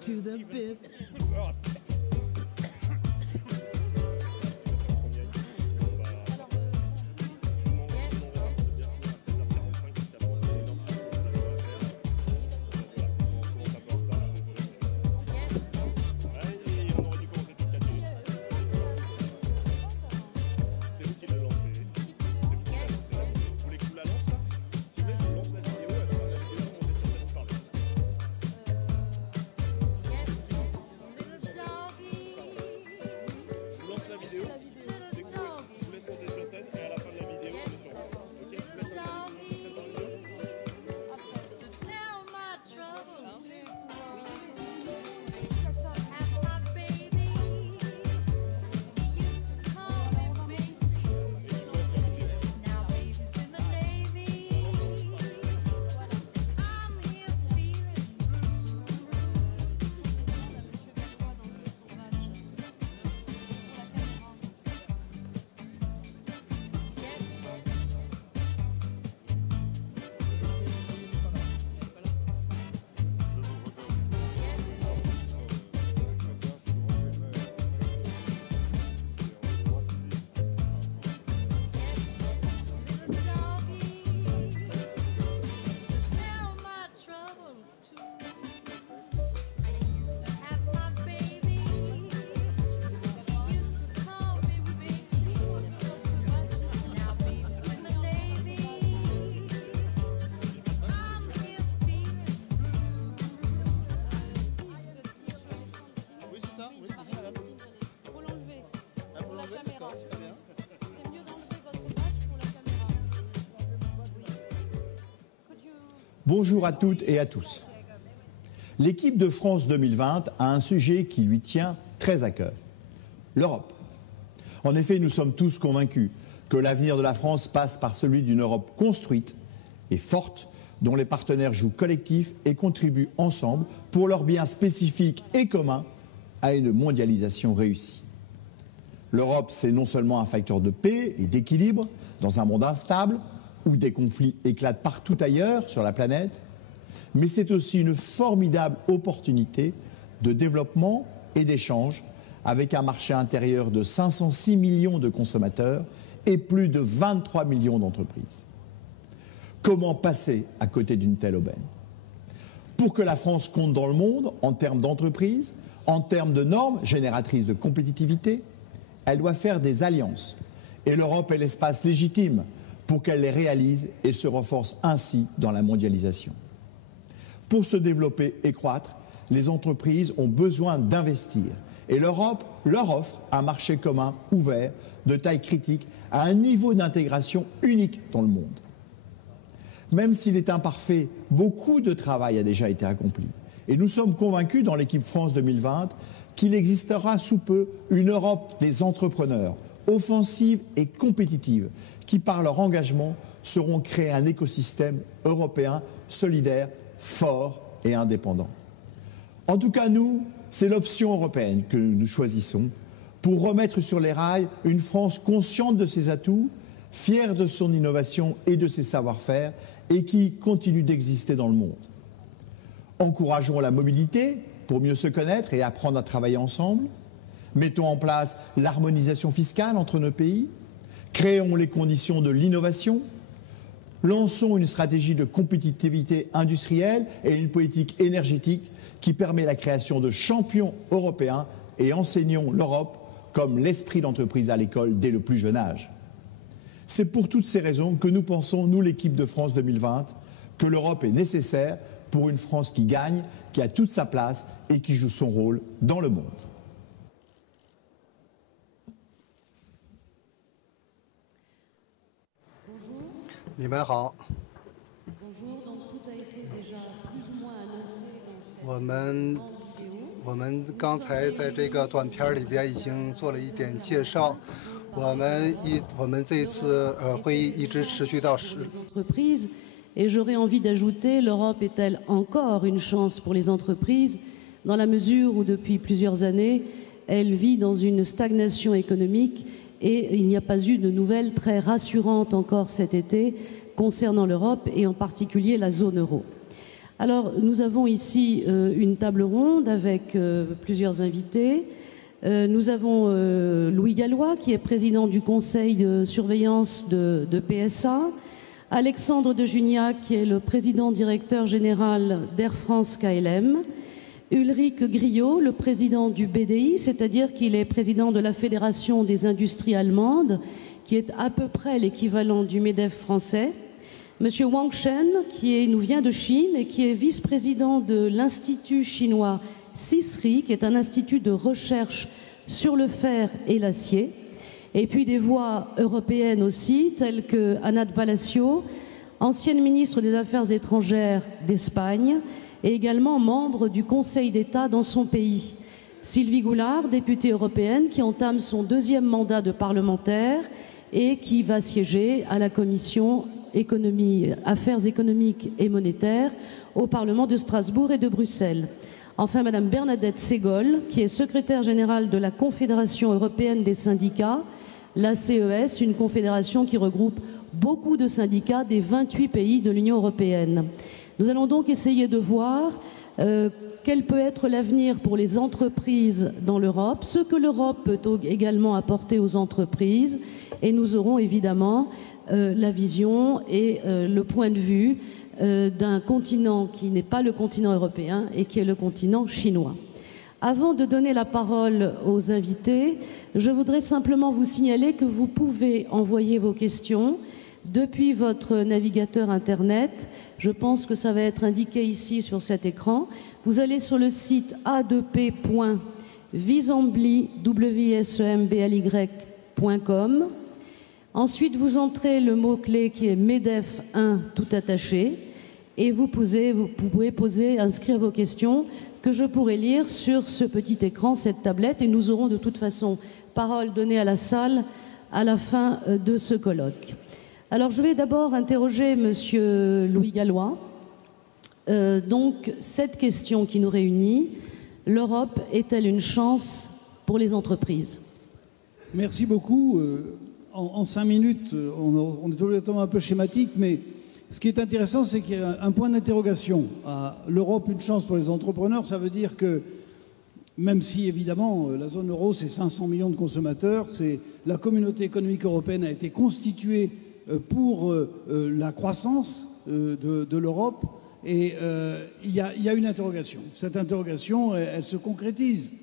to the bit. Bonjour à toutes et à tous. L'équipe de France 2020 a un sujet qui lui tient très à cœur, l'Europe. En effet, nous sommes tous convaincus que l'avenir de la France passe par celui d'une Europe construite et forte, dont les partenaires jouent collectif et contribuent ensemble pour leur bien spécifique et commun à une mondialisation réussie. L'Europe, c'est non seulement un facteur de paix et d'équilibre dans un monde instable, où des conflits éclatent partout ailleurs sur la planète, mais c'est aussi une formidable opportunité de développement et d'échange avec un marché intérieur de 506 millions de consommateurs et plus de 23 millions d'entreprises. Comment passer à côté d'une telle aubaine? Pour que la France compte dans le monde en termes d'entreprises, en termes de normes génératrices de compétitivité, elle doit faire des alliances. Et l'Europe est l'espace légitime pour qu'elle les réalise et se renforce ainsi dans la mondialisation. Pour se développer et croître, les entreprises ont besoin d'investir. Et l'Europe leur offre un marché commun ouvert, de taille critique, à un niveau d'intégration unique dans le monde. Même s'il est imparfait, beaucoup de travail a déjà été accompli. Et nous sommes convaincus dans l'équipe France 2020 qu'il existera sous peu une Europe des entrepreneurs, offensive et compétitive, qui, par leur engagement, sauront créer un écosystème européen solidaire, fort et indépendant. En tout cas, nous, c'est l'option européenne que nous choisissons pour remettre sur les rails une France consciente de ses atouts, fière de son innovation et de ses savoir-faire et qui continue d'exister dans le monde. Encourageons la mobilité pour mieux se connaître et apprendre à travailler ensemble. Mettons en place l'harmonisation fiscale entre nos pays. Créons les conditions de l'innovation, lançons une stratégie de compétitivité industrielle et une politique énergétique qui permet la création de champions européens et enseignons l'Europe comme l'esprit d'entreprise à l'école dès le plus jeune âge. C'est pour toutes ces raisons que nous pensons, nous l'équipe de France 2020, que l'Europe est nécessaire pour une France qui gagne, qui a toute sa place et qui joue son rôle dans le monde. 你们好，我们刚才在这个短片里边已经做了一点介绍。我们这一次会议一直持续到10。Et j'aurais envie d'ajouter, l'Europe est-elle encore une chance pour les entreprises dans la mesure où depuis plusieurs années, elle vit dans une stagnation économique et il n'y a pas eu de nouvelles très rassurantes encore cet été concernant l'Europe et en particulier la zone euro. Alors, nous avons ici une table ronde avec plusieurs invités. Nous avons Louis Gallois, qui est président du conseil de surveillance de PSA, Alexandre de Juniac, qui est le président directeur général d'Air France KLM, Ulrich Griot, le président du BDI, c'est-à-dire qu'il est président de la Fédération des industries allemandes, qui est à peu près l'équivalent du MEDEF français, Monsieur Wang Shen, qui nous vient de Chine et qui est vice-président de l'Institut chinois CISRI, qui est un institut de recherche sur le fer et l'acier, et puis des voix européennes aussi, telles que Anna Palacio, ancienne ministre des Affaires étrangères d'Espagne, et également membre du Conseil d'État dans son pays. Sylvie Goulard, députée européenne, qui entame son 2e mandat de parlementaire et qui va siéger à la Commission Affaires économiques et monétaires au Parlement de Strasbourg et de Bruxelles. Enfin, Madame Bernadette Ségol, qui est secrétaire générale de la Confédération européenne des syndicats, la CES, une confédération qui regroupe beaucoup de syndicats des 28 pays de l'Union européenne. Nous allons donc essayer de voir quel peut être l'avenir pour les entreprises dans l'Europe, ce que l'Europe peut également apporter aux entreprises, et nous aurons évidemment la vision et le point de vue d'un continent qui n'est pas le continent européen et qui est le continent chinois. Avant de donner la parole aux invités, je voudrais simplement vous signaler que vous pouvez envoyer vos questions depuis votre navigateur Internet. Je pense que ça va être indiqué ici sur cet écran. Vous allez sur le site a2p.visembly.com. Ensuite, vous entrez le mot-clé qui est MEDEF 1 tout attaché et vous pouvez inscrire vos questions que je pourrai lire sur ce petit écran, cette tablette, et nous aurons de toute façon parole donnée à la salle à la fin de ce colloque. Alors, je vais d'abord interroger Monsieur Louis Gallois. Donc, cette question qui nous réunit, l'Europe est-elle une chance pour les entreprises? Merci beaucoup. En 5 minutes, on est obligatoirement un peu schématique, mais ce qui est intéressant, c'est qu'il y a un point d'interrogation. L'Europe, une chance pour les entrepreneurs, ça veut dire que, même si évidemment la zone euro, c'est 500 millions de consommateurs, la communauté économique européenne a été constituée pour la croissance de l'Europe, et il y a une interrogation. Cette interrogation, elle se concrétise.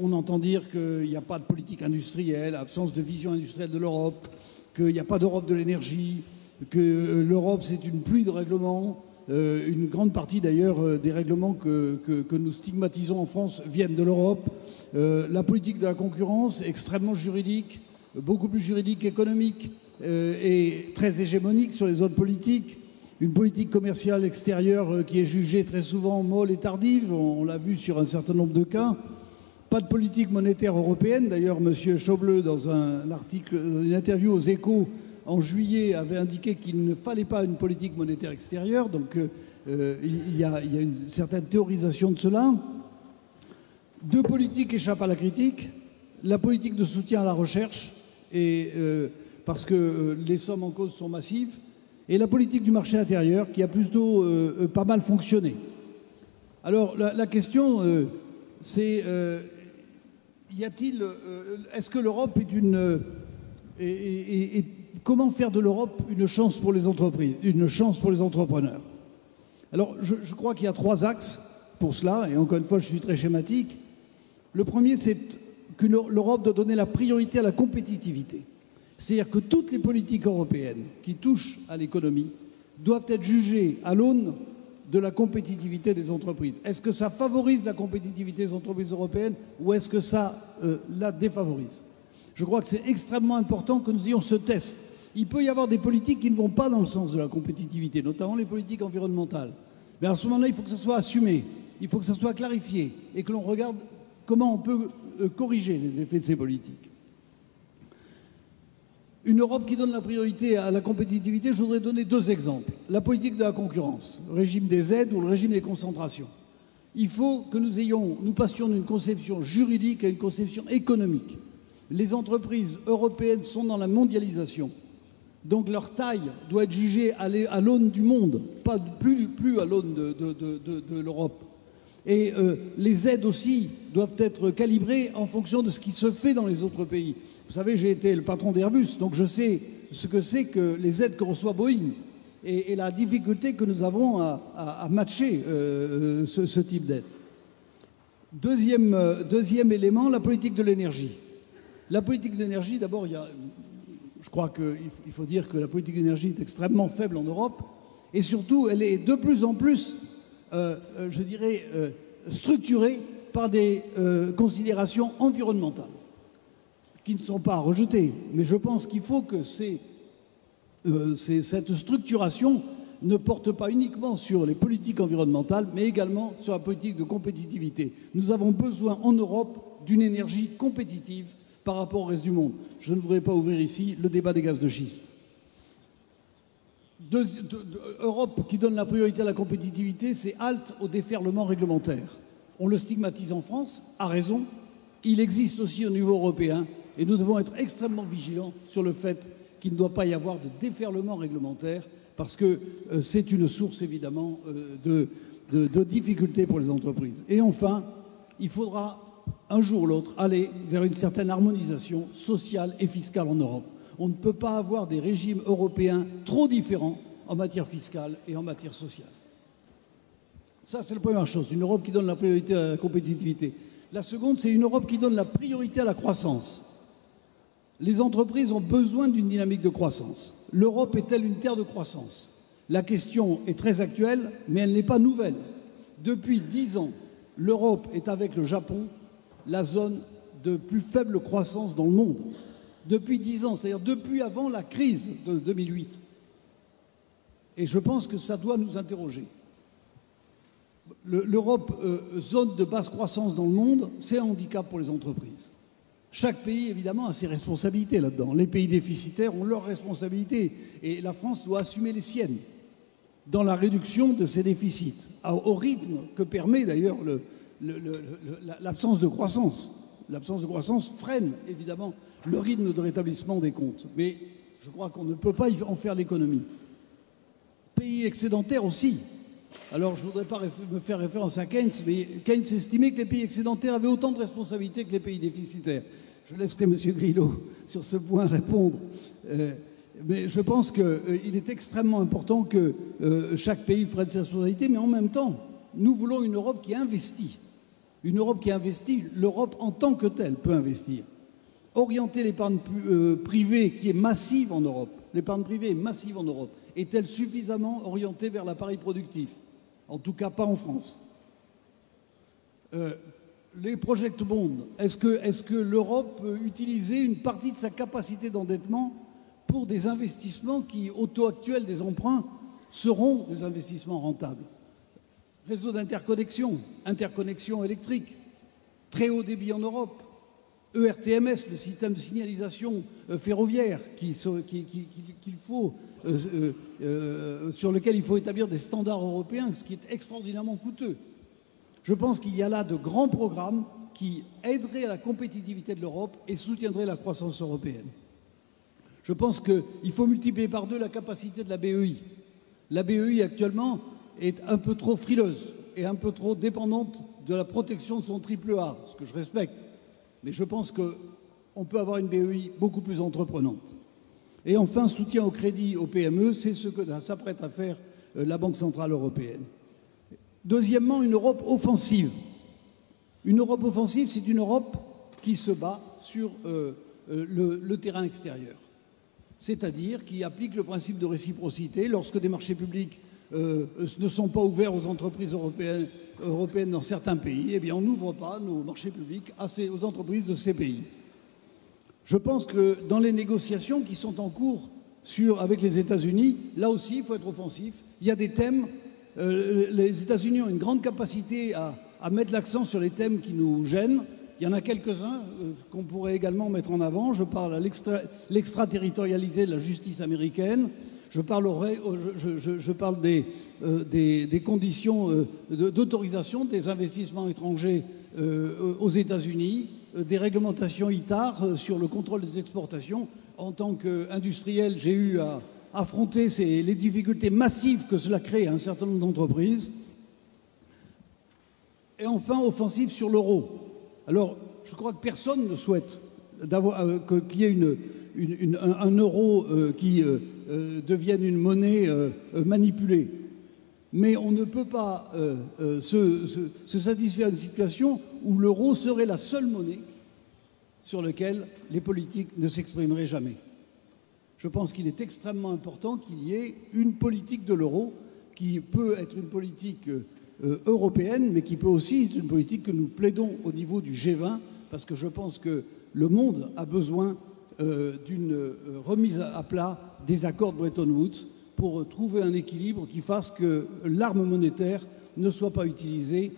On entend dire qu'il n'y a pas de politique industrielle, absence de vision industrielle de l'Europe, qu'il n'y a pas d'Europe de l'énergie, que l'Europe c'est une pluie de règlements. Une grande partie d'ailleurs des règlements que nous stigmatisons en France viennent de l'Europe. La politique de la concurrence, extrêmement juridique, beaucoup plus juridique qu'économique, et très hégémonique sur les zones politiques. Une politique commerciale extérieure qui est jugée très souvent molle et tardive, on l'a vu sur un certain nombre de cas. Pas de politique monétaire européenne. D'ailleurs, M. Schäuble, dans un article, une interview aux Échos en juillet, avait indiqué qu'il ne fallait pas une politique monétaire extérieure. Donc, il y a une certaine théorisation de cela. 2 politiques échappent à la critique. La politique de soutien à la recherche, parce que les sommes en cause sont massives, et la politique du marché intérieur, qui a plutôt pas mal fonctionné. Alors, la question, c'est... est-ce que l'Europe est et comment faire de l'Europe une chance pour les entreprises, une chance pour les entrepreneurs? Alors, je crois qu'il y a 3 axes pour cela, et encore une fois, je suis très schématique. Le premier, c'est que l'Europe doit donner la priorité à la compétitivité. C'est-à-dire que toutes les politiques européennes qui touchent à l'économie doivent être jugées à l'aune de la compétitivité des entreprises. Est-ce que ça favorise la compétitivité des entreprises européennes ou est-ce que ça la défavorise? Je crois que c'est extrêmement important que nous ayons ce test. Il peut y avoir des politiques qui ne vont pas dans le sens de la compétitivité, notamment les politiques environnementales. Mais à ce moment-là, il faut que ça soit assumé, il faut que ça soit clarifié et que l'on regarde comment on peut corriger les effets de ces politiques. Une Europe qui donne la priorité à la compétitivité, je voudrais donner 2 exemples. La politique de la concurrence, le régime des aides ou le régime des concentrations. Il faut que nous passions d'une conception juridique à une conception économique. Les entreprises européennes sont dans la mondialisation. Donc leur taille doit être jugée à l'aune du monde, pas plus à l'aune de l'Europe. Et les aides aussi doivent être calibrées en fonction de ce qui se fait dans les autres pays. Vous savez, j'ai été le patron d'Airbus, donc je sais ce que c'est que les aides que reçoit Boeing et la difficulté que nous avons à matcher ce type d'aide. Deuxième élément, la politique de l'énergie. La politique de l'énergie, d'abord, je crois qu'il faut dire que la politique d'énergie est extrêmement faible en Europe et surtout, elle est de plus en plus, je dirais, structurée par des considérations environnementales qui ne sont pas à rejeter. Mais je pense qu'il faut que cette structuration ne porte pas uniquement sur les politiques environnementales, mais également sur la politique de compétitivité. Nous avons besoin en Europe d'une énergie compétitive par rapport au reste du monde. Je ne voudrais pas ouvrir ici le débat des gaz de schiste. Europe qui donne la priorité à la compétitivité, c'est halte au déferlement réglementaire. On le stigmatise en France, à raison. Il existe aussi au niveau européen et nous devons être extrêmement vigilants sur le fait qu'il ne doit pas y avoir de déferlement réglementaire parce que c'est une source évidemment de difficultés pour les entreprises. Et enfin, il faudra un jour ou l'autre aller vers une certaine harmonisation sociale et fiscale en Europe. On ne peut pas avoir des régimes européens trop différents en matière fiscale et en matière sociale. Ça, c'est la première chose, une Europe qui donne la priorité à la compétitivité. La seconde, c'est une Europe qui donne la priorité à la croissance. Les entreprises ont besoin d'une dynamique de croissance. L'Europe est-elle une terre de croissance? La question est très actuelle, mais elle n'est pas nouvelle. Depuis 10 ans, l'Europe est avec le Japon la zone de plus faible croissance dans le monde. Depuis 10 ans, c'est-à-dire depuis avant la crise de 2008. Et je pense que ça doit nous interroger. L'Europe, zone de basse croissance dans le monde, c'est un handicap pour les entreprises. Chaque pays, évidemment, a ses responsabilités là-dedans. Les pays déficitaires ont leurs responsabilités et la France doit assumer les siennes dans la réduction de ses déficits, au rythme que permet d'ailleurs l'absence de croissance. L'absence de croissance freine, évidemment, le rythme de rétablissement des comptes. Mais je crois qu'on ne peut pas en faire l'économie. Pays excédentaires aussi. Alors, je ne voudrais pas me faire référence à Keynes, mais Keynes estimait que les pays excédentaires avaient autant de responsabilités que les pays déficitaires. Je laisserai M. Grillo sur ce point répondre. Mais je pense qu'il est extrêmement important que chaque pays prenne sa responsabilité, mais en même temps, nous voulons une Europe qui investit. Une Europe qui investit, l'Europe en tant que telle peut investir. Orienter l'épargne privée qui est massive en Europe, l'épargne privée est massive en Europe, est-elle suffisamment orientée vers l'appareil productif? En tout cas, pas en France. Les project bonds, est-ce que l'Europe peut utiliser une partie de sa capacité d'endettement pour des investissements qui, au taux actuel des emprunts, seront des investissements rentables? Réseau d'interconnexion, interconnexion électrique, très haut débit en Europe, ERTMS, le système de signalisation ferroviaire sur lequel il faut établir des standards européens, ce qui est extraordinairement coûteux. Je pense qu'il y a là de grands programmes qui aideraient à la compétitivité de l'Europe et soutiendraient la croissance européenne. Je pense qu'il faut multiplier par 2 la capacité de la BEI. La BEI actuellement est un peu trop frileuse et un peu trop dépendante de la protection de son AAA, ce que je respecte. Mais je pense qu'on peut avoir une BEI beaucoup plus entreprenante. Et enfin, soutien au crédit aux PME, c'est ce que s'apprête à faire la Banque centrale européenne. Deuxièmement, une Europe offensive. Une Europe offensive, c'est une Europe qui se bat sur le terrain extérieur. C'est-à-dire qui applique le principe de réciprocité. Lorsque des marchés publics ne sont pas ouverts aux entreprises européennes dans certains pays, eh bien on n'ouvre pas nos marchés publics aux entreprises de ces pays. Je pense que dans les négociations qui sont en cours avec les États-Unis, là aussi, il faut être offensif. Il y a des thèmes, les États-Unis ont une grande capacité à mettre l'accent sur les thèmes qui nous gênent. Il y en a quelques-uns qu'on pourrait également mettre en avant. Je parle à l'extraterritorialité de la justice américaine. Je parle des conditions d'autorisation des investissements étrangers aux États-Unis, des réglementations ITAR sur le contrôle des exportations. en tant qu'industriel, j'ai eu à affronter les difficultés massives que cela crée à un certain nombre d'entreprises. Et enfin, offensive sur l'euro. Alors, je crois que personne ne souhaite qu'il y ait un euro qui devienne une monnaie manipulée. Mais on ne peut pas se satisfaire d'une situation où l'euro serait la seule monnaie sur laquelle les politiques ne s'exprimeraient jamais. Je pense qu'il est extrêmement important qu'il y ait une politique de l'euro qui peut être une politique européenne, mais qui peut aussi être une politique que nous plaidons au niveau du G20, parce que je pense que le monde a besoin d'une remise à plat des accords de Bretton Woods pour trouver un équilibre qui fasse que l'arme monétaire ne soit pas utilisée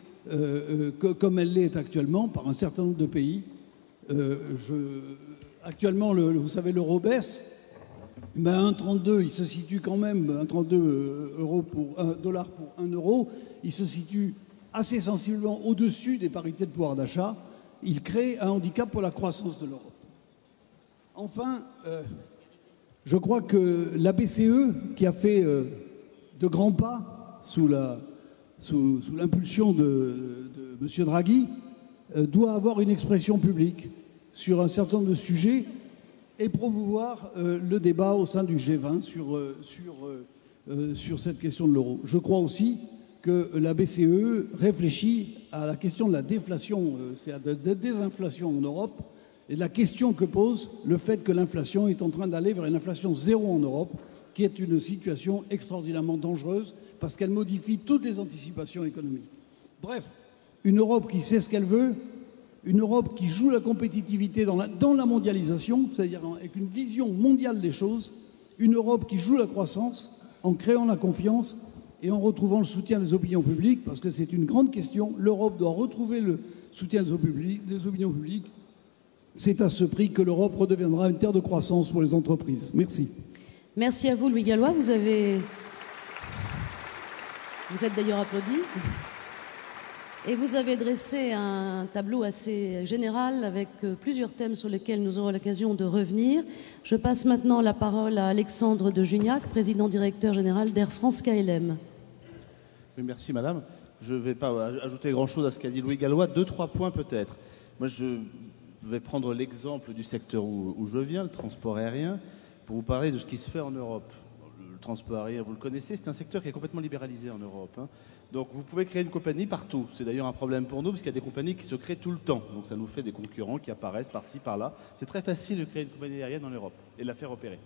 comme elle l'est actuellement par un certain nombre de pays. Actuellement, vous savez, l'euro baisse. Mais à 1,32, il se situe quand même, 1,32 dollars pour 1 euro, il se situe assez sensiblement au-dessus des parités de pouvoir d'achat. Il crée un handicap pour la croissance de l'Europe. Enfin, je crois que la BCE, qui a fait de grands pas sous l'impulsion de M. Draghi, doit avoir une expression publique sur un certain nombre de sujets et promouvoir le débat au sein du G20 sur cette question de l'euro. Je crois aussi que la BCE réfléchit à la question de la déflation, c'est-à-dire de la désinflation en Europe, et la question que pose le fait que l'inflation est en train d'aller vers une inflation zéro en Europe, qui est une situation extraordinairement dangereuse parce qu'elle modifie toutes les anticipations économiques. Bref, une Europe qui sait ce qu'elle veut, une Europe qui joue la compétitivité dans la mondialisation, c'est-à-dire avec une vision mondiale des choses, une Europe qui joue la croissance en créant la confiance et en retrouvant le soutien des opinions publiques, parce que c'est une grande question. L'Europe doit retrouver le soutien des opinions publiques. C'est à ce prix que l'Europe redeviendra une terre de croissance pour les entreprises. Merci. Merci à vous, Louis Gallois. Vous êtes d'ailleurs applaudi. Et vous avez dressé un tableau assez général avec plusieurs thèmes sur lesquels nous aurons l'occasion de revenir. Je passe maintenant la parole à Alexandre de Juniac, président-directeur général d'Air France KLM. Oui, merci madame. Je ne vais pas ajouter grand-chose à ce qu'a dit Louis Gallois. 2-3 points peut-être. Moi, je vais prendre l'exemple du secteur où je viens, le transport aérien, pour vous parler de ce qui se fait en Europe. Le transport aérien, vous le connaissez, c'est un secteur qui est complètement libéralisé en Europe. Donc vous pouvez créer une compagnie partout. C'est d'ailleurs un problème pour nous parce qu'il y a des compagnies qui se créent tout le temps. Donc ça nous fait des concurrents qui apparaissent par-ci, par-là. C'est très facile de créer une compagnie aérienne en Europe et de la faire opérer.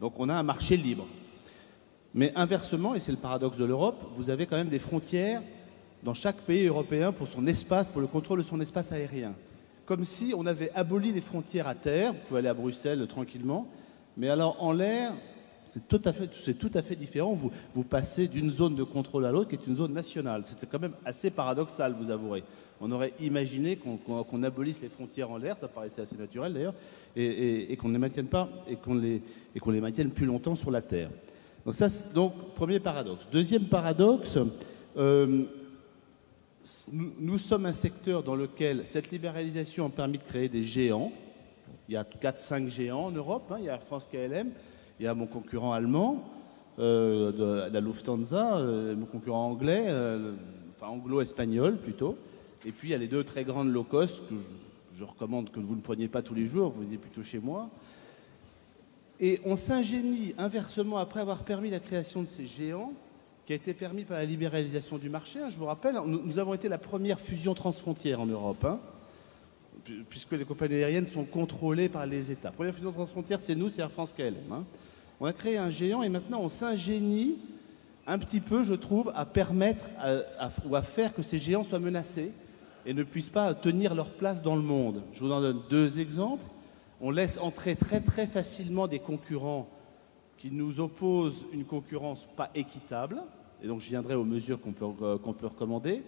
Donc on a un marché libre. Mais inversement, et c'est le paradoxe de l'Europe, vous avez quand même des frontières dans chaque pays européen pour son espace, pour le contrôle de son espace aérien. Comme si on avait aboli les frontières à terre. Vous pouvez aller à Bruxelles tranquillement. Mais alors en l'air, c'est tout à fait différent. Vous passez d'une zone de contrôle à l'autre qui est une zone nationale. C'est quand même assez paradoxal, vous avouerez. On aurait imaginé qu'on abolisse les frontières en l'air, ça paraissait assez naturel d'ailleurs, et qu'on ne les maintienne pas, et qu'on les maintienne plus longtemps sur la terre. Donc ça, premier paradoxe. Deuxième paradoxe, nous sommes un secteur dans lequel cette libéralisation a permis de créer des géants. Il y a 4-5 géants en Europe, il y a Air France KLM, il y a mon concurrent allemand, de la Lufthansa, mon concurrent anglais, enfin anglo-espagnol plutôt. Et puis il y a les 2 très grandes low cost que je recommande que vous ne preniez pas tous les jours, vous venez plutôt chez moi. Et on s'ingénie inversement après avoir permis la création de ces géants, qui a été permis par la libéralisation du marché. Je vous rappelle, nous avons été la première fusion transfrontière en Europe, puisque les compagnies aériennes sont contrôlées par les États. La première fusion transfrontière, c'est nous, c'est Air France KLM. On a créé un géant et maintenant on s'ingénie un petit peu, je trouve, à permettre ou à faire que ces géants soient menacés et ne puissent pas tenir leur place dans le monde. Je vous en donne 2 exemples. On laisse entrer très très facilement des concurrents qui nous opposent une concurrence pas équitable. Et donc je viendrai aux mesures qu'on peut recommander.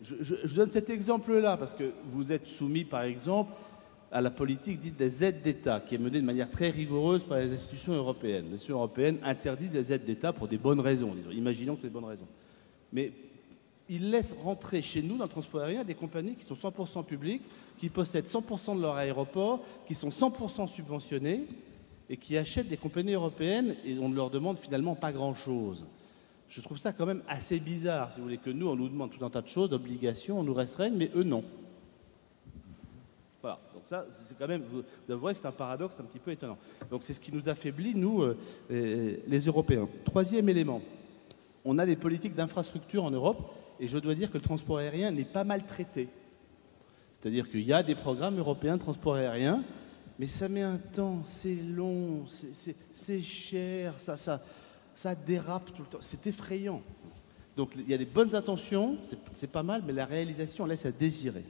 Je donne cet exemple-là parce que vous êtes soumis, par exemple, à la politique dite des aides d'État, qui est menée de manière très rigoureuse par les institutions européennes. Les institutions européennes interdisent les aides d'État pour des bonnes raisons, disons. Imaginons que c'est des bonnes raisons. Mais ils laissent rentrer chez nous, dans le transport aérien, des compagnies qui sont 100% publiques, qui possèdent 100% de leur aéroport, qui sont 100% subventionnés, et qui achètent des compagnies européennes et on ne leur demande finalement pas grand-chose. Je trouve ça quand même assez bizarre, si vous voulez, que nous, on nous demande tout un tas de choses, d'obligations, on nous restreigne, mais eux, non. Voilà, donc ça, c'est quand même, vous avouerez que c'est un paradoxe un petit peu étonnant. Donc c'est ce qui nous affaiblit, nous, les Européens. Troisième élément, on a des politiques d'infrastructure en Europe, et je dois dire que le transport aérien n'est pas mal traité. C'est-à-dire qu'il y a des programmes européens de transport aérien, mais ça met un temps, c'est long, c'est cher, ça dérape tout le temps. C'est effrayant. Donc il y a des bonnes intentions, c'est pas mal, mais la réalisation laisse à désirer.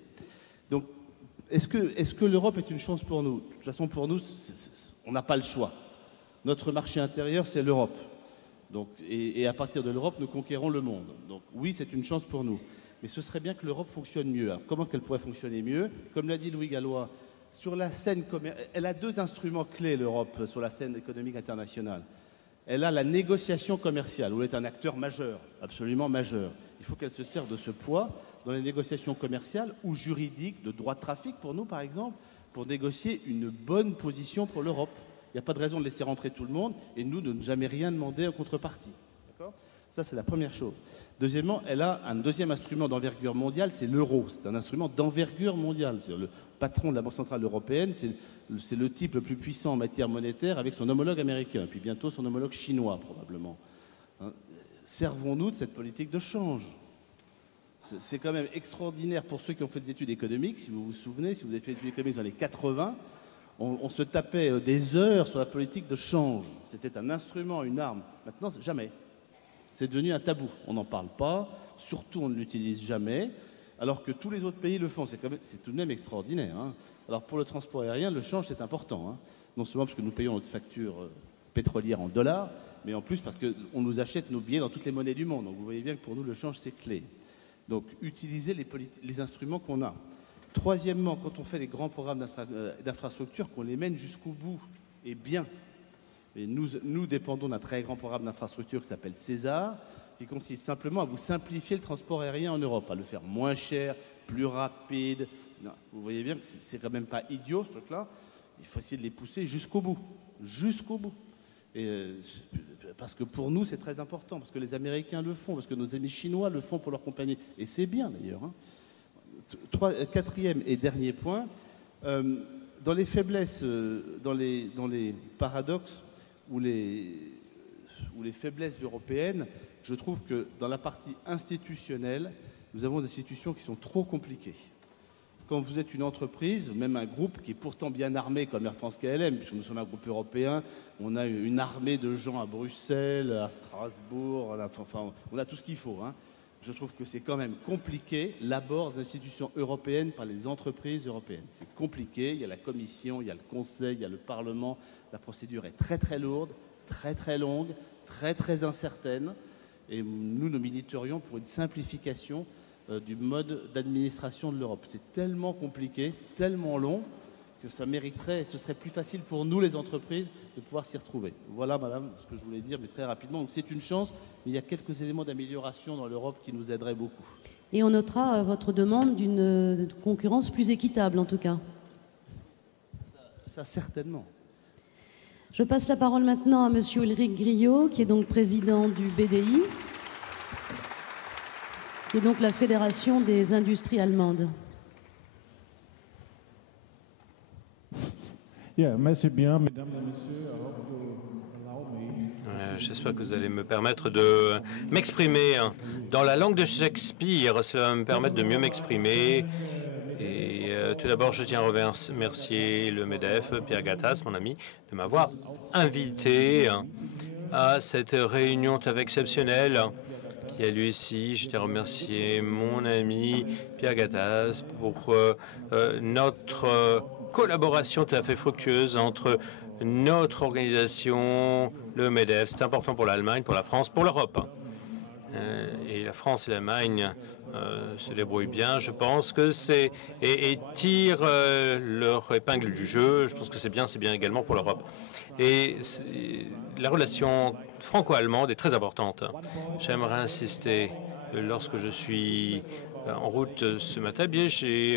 Donc est-ce que l'Europe est une chance pour nous? De toute façon, pour nous, on n'a pas le choix. Notre marché intérieur, c'est l'Europe. Donc, et à partir de l'Europe, nous conquérons le monde. Donc oui, c'est une chance pour nous. Mais ce serait bien que l'Europe fonctionne mieux. Alors, comment qu'elle pourrait fonctionner mieux? Comme l'a dit Louis Gallois, sur la scène elle a deux instruments clés, l'Europe, sur la scène économique internationale. Elle a la négociation commerciale, où elle est un acteur majeur, absolument majeur. Il faut qu'elle se serve de ce poids dans les négociations commerciales ou juridiques, de droit de trafic pour nous, par exemple, pour négocier une bonne position pour l'Europe. Il n'y a pas de raison de laisser rentrer tout le monde et nous de ne jamais rien demander en contrepartie. Ça, c'est la première chose. Deuxièmement, elle a un deuxième instrument d'envergure mondiale, c'est l'euro. C'est un instrument d'envergure mondiale. Le patron de la Banque centrale européenne, c'est le type le plus puissant en matière monétaire avec son homologue américain, puis bientôt son homologue chinois, probablement. Hein, servons-nous de cette politique de change. C'est quand même extraordinaire pour ceux qui ont fait des études économiques. Si vous vous souvenez, si vous avez fait des études économiques dans les 80, on se tapait des heures sur la politique de change. C'était un instrument, une arme. Maintenant, jamais. C'est devenu un tabou. On n'en parle pas, surtout on ne l'utilise jamais, alors que tous les autres pays le font. C'est tout de même extraordinaire. Hein. Alors pour le transport aérien, le change c'est important. Hein. Non seulement parce que nous payons notre facture pétrolière en dollars, mais en plus parce qu'on nous achète nos billets dans toutes les monnaies du monde. Donc vous voyez bien que pour nous le change c'est clé. Donc utiliser les instruments qu'on a. Troisièmement, quand on fait les grands programmes d'infrastructure, qu'on les mène jusqu'au bout et bien. Et nous dépendons d'un très grand programme d'infrastructure qui s'appelle César, qui consiste simplement à vous simplifier le transport aérien en Europe, à le faire moins cher, plus rapide. Non, vous voyez bien que c'est quand même pas idiot ce truc-là. Il faut essayer de les pousser jusqu'au bout. Jusqu'au bout. Et, parce que pour nous, c'est très important, parce que les Américains le font, parce que nos amis chinois le font pour leur compagnie. Et c'est bien d'ailleurs. Hein. Quatrième et dernier point, dans les faiblesses, dans les paradoxes, ou les faiblesses européennes, je trouve que dans la partie institutionnelle, nous avons des institutions qui sont trop compliquées. Quand vous êtes une entreprise, même un groupe qui est pourtant bien armé comme Air France KLM, puisque nous sommes un groupe européen, on a une armée de gens à Bruxelles, à Strasbourg, enfin, on a tout ce qu'il faut. Hein. Je trouve que c'est quand même compliqué, l'abord des institutions européennes par les entreprises européennes. C'est compliqué, il y a la Commission, il y a le Conseil, il y a le Parlement. La procédure est très très lourde, très très longue, très très incertaine. Et nous militerions pour une simplification du mode d'administration de l'Europe. C'est tellement compliqué, tellement long, que ça mériterait, ce serait plus facile pour nous les entreprises de pouvoir s'y retrouver. Voilà, madame, ce que je voulais dire, mais très rapidement. Donc c'est une chance, mais il y a quelques éléments d'amélioration dans l'Europe qui nous aideraient beaucoup. Et on notera votre demande d'une concurrence plus équitable, en tout cas. Ça certainement. Je passe la parole maintenant à monsieur Ulrich Griot, qui est donc président du BDI, qui est donc la Fédération des industries allemandes. Merci bien, mesdames et messieurs. J'espère que vous allez me permettre de m'exprimer dans la langue de Shakespeare. Cela va me permettre de mieux m'exprimer. Et tout d'abord, je tiens à remercier le MEDEF, Pierre Gattaz, mon ami, de m'avoir invité à cette réunion tout à fait exceptionnelle qui a lieu ici. Je tiens à remercier mon ami Pierre Gattaz pour notre collaboration tout à fait fructueuse entre notre organisation, le MEDEF. C'est important pour l'Allemagne, pour la France, pour l'Europe. Et la France et l'Allemagne se débrouillent bien. Je pense que c'est et tirent leur épingle du jeu. Je pense que c'est bien également pour l'Europe. Et la relation franco-allemande est très importante. J'aimerais insister, lorsque je suis en route ce matin, j'ai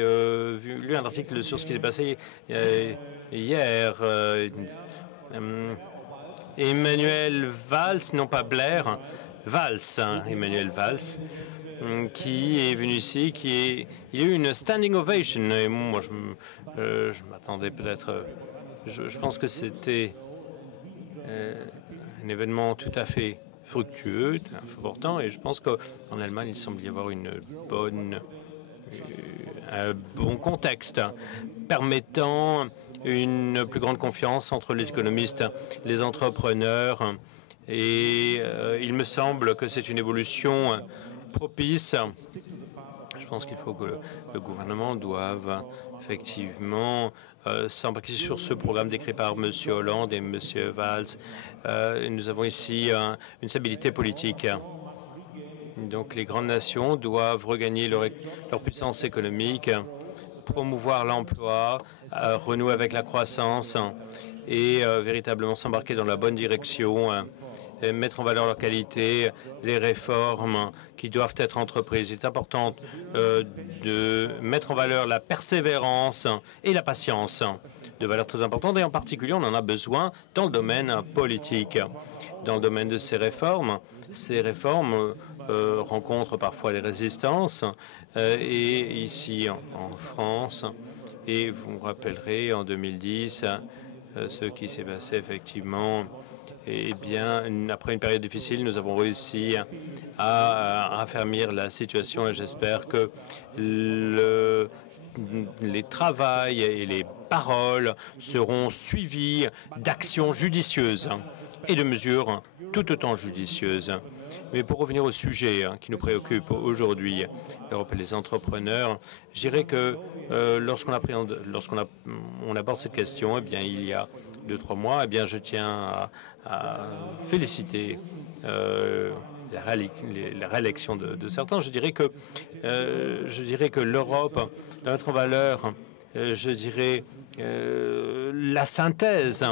lu un article sur ce qui s'est passé hier. Emmanuel Valls, non pas Blair, Valls, Emmanuel Valls, qui est venu ici, il y a eu une standing ovation. Et moi, je m'attendais peut-être... Je pense que c'était un événement tout à fait fructueux, important, et je pense qu'en Allemagne, il semble y avoir un bon contexte permettant une plus grande confiance entre les économistes, les entrepreneurs, et il me semble que c'est une évolution propice. Je pense qu'il faut que le gouvernement doive effectivement s'embarquer sur ce programme décrit par M. Hollande et M. Valls. Nous avons ici une stabilité politique. Donc les grandes nations doivent regagner leur puissance économique, promouvoir l'emploi, renouer avec la croissance et véritablement s'embarquer dans la bonne direction, et mettre en valeur leur qualité, les réformes qui doivent être entreprises. Il est important de mettre en valeur la persévérance et la patience, de valeurs très importantes, et en particulier, on en a besoin dans le domaine politique. Dans le domaine de ces réformes rencontrent parfois des résistances, et ici en France, et vous vous rappellerez en 2010, ce qui s'est passé effectivement. Eh bien, après une période difficile, nous avons réussi à affermir la situation, et j'espère que les travails et les paroles seront suivis d'actions judicieuses et de mesures tout autant judicieuses. Mais pour revenir au sujet qui nous préoccupe aujourd'hui, l'Europe et les entrepreneurs, je dirais que lorsqu'on aborde cette question, eh bien, il y a 2-3 mois, eh bien, je tiens à féliciter la réélection de certains. Je dirais que l'Europe doit mettre en valeur, la synthèse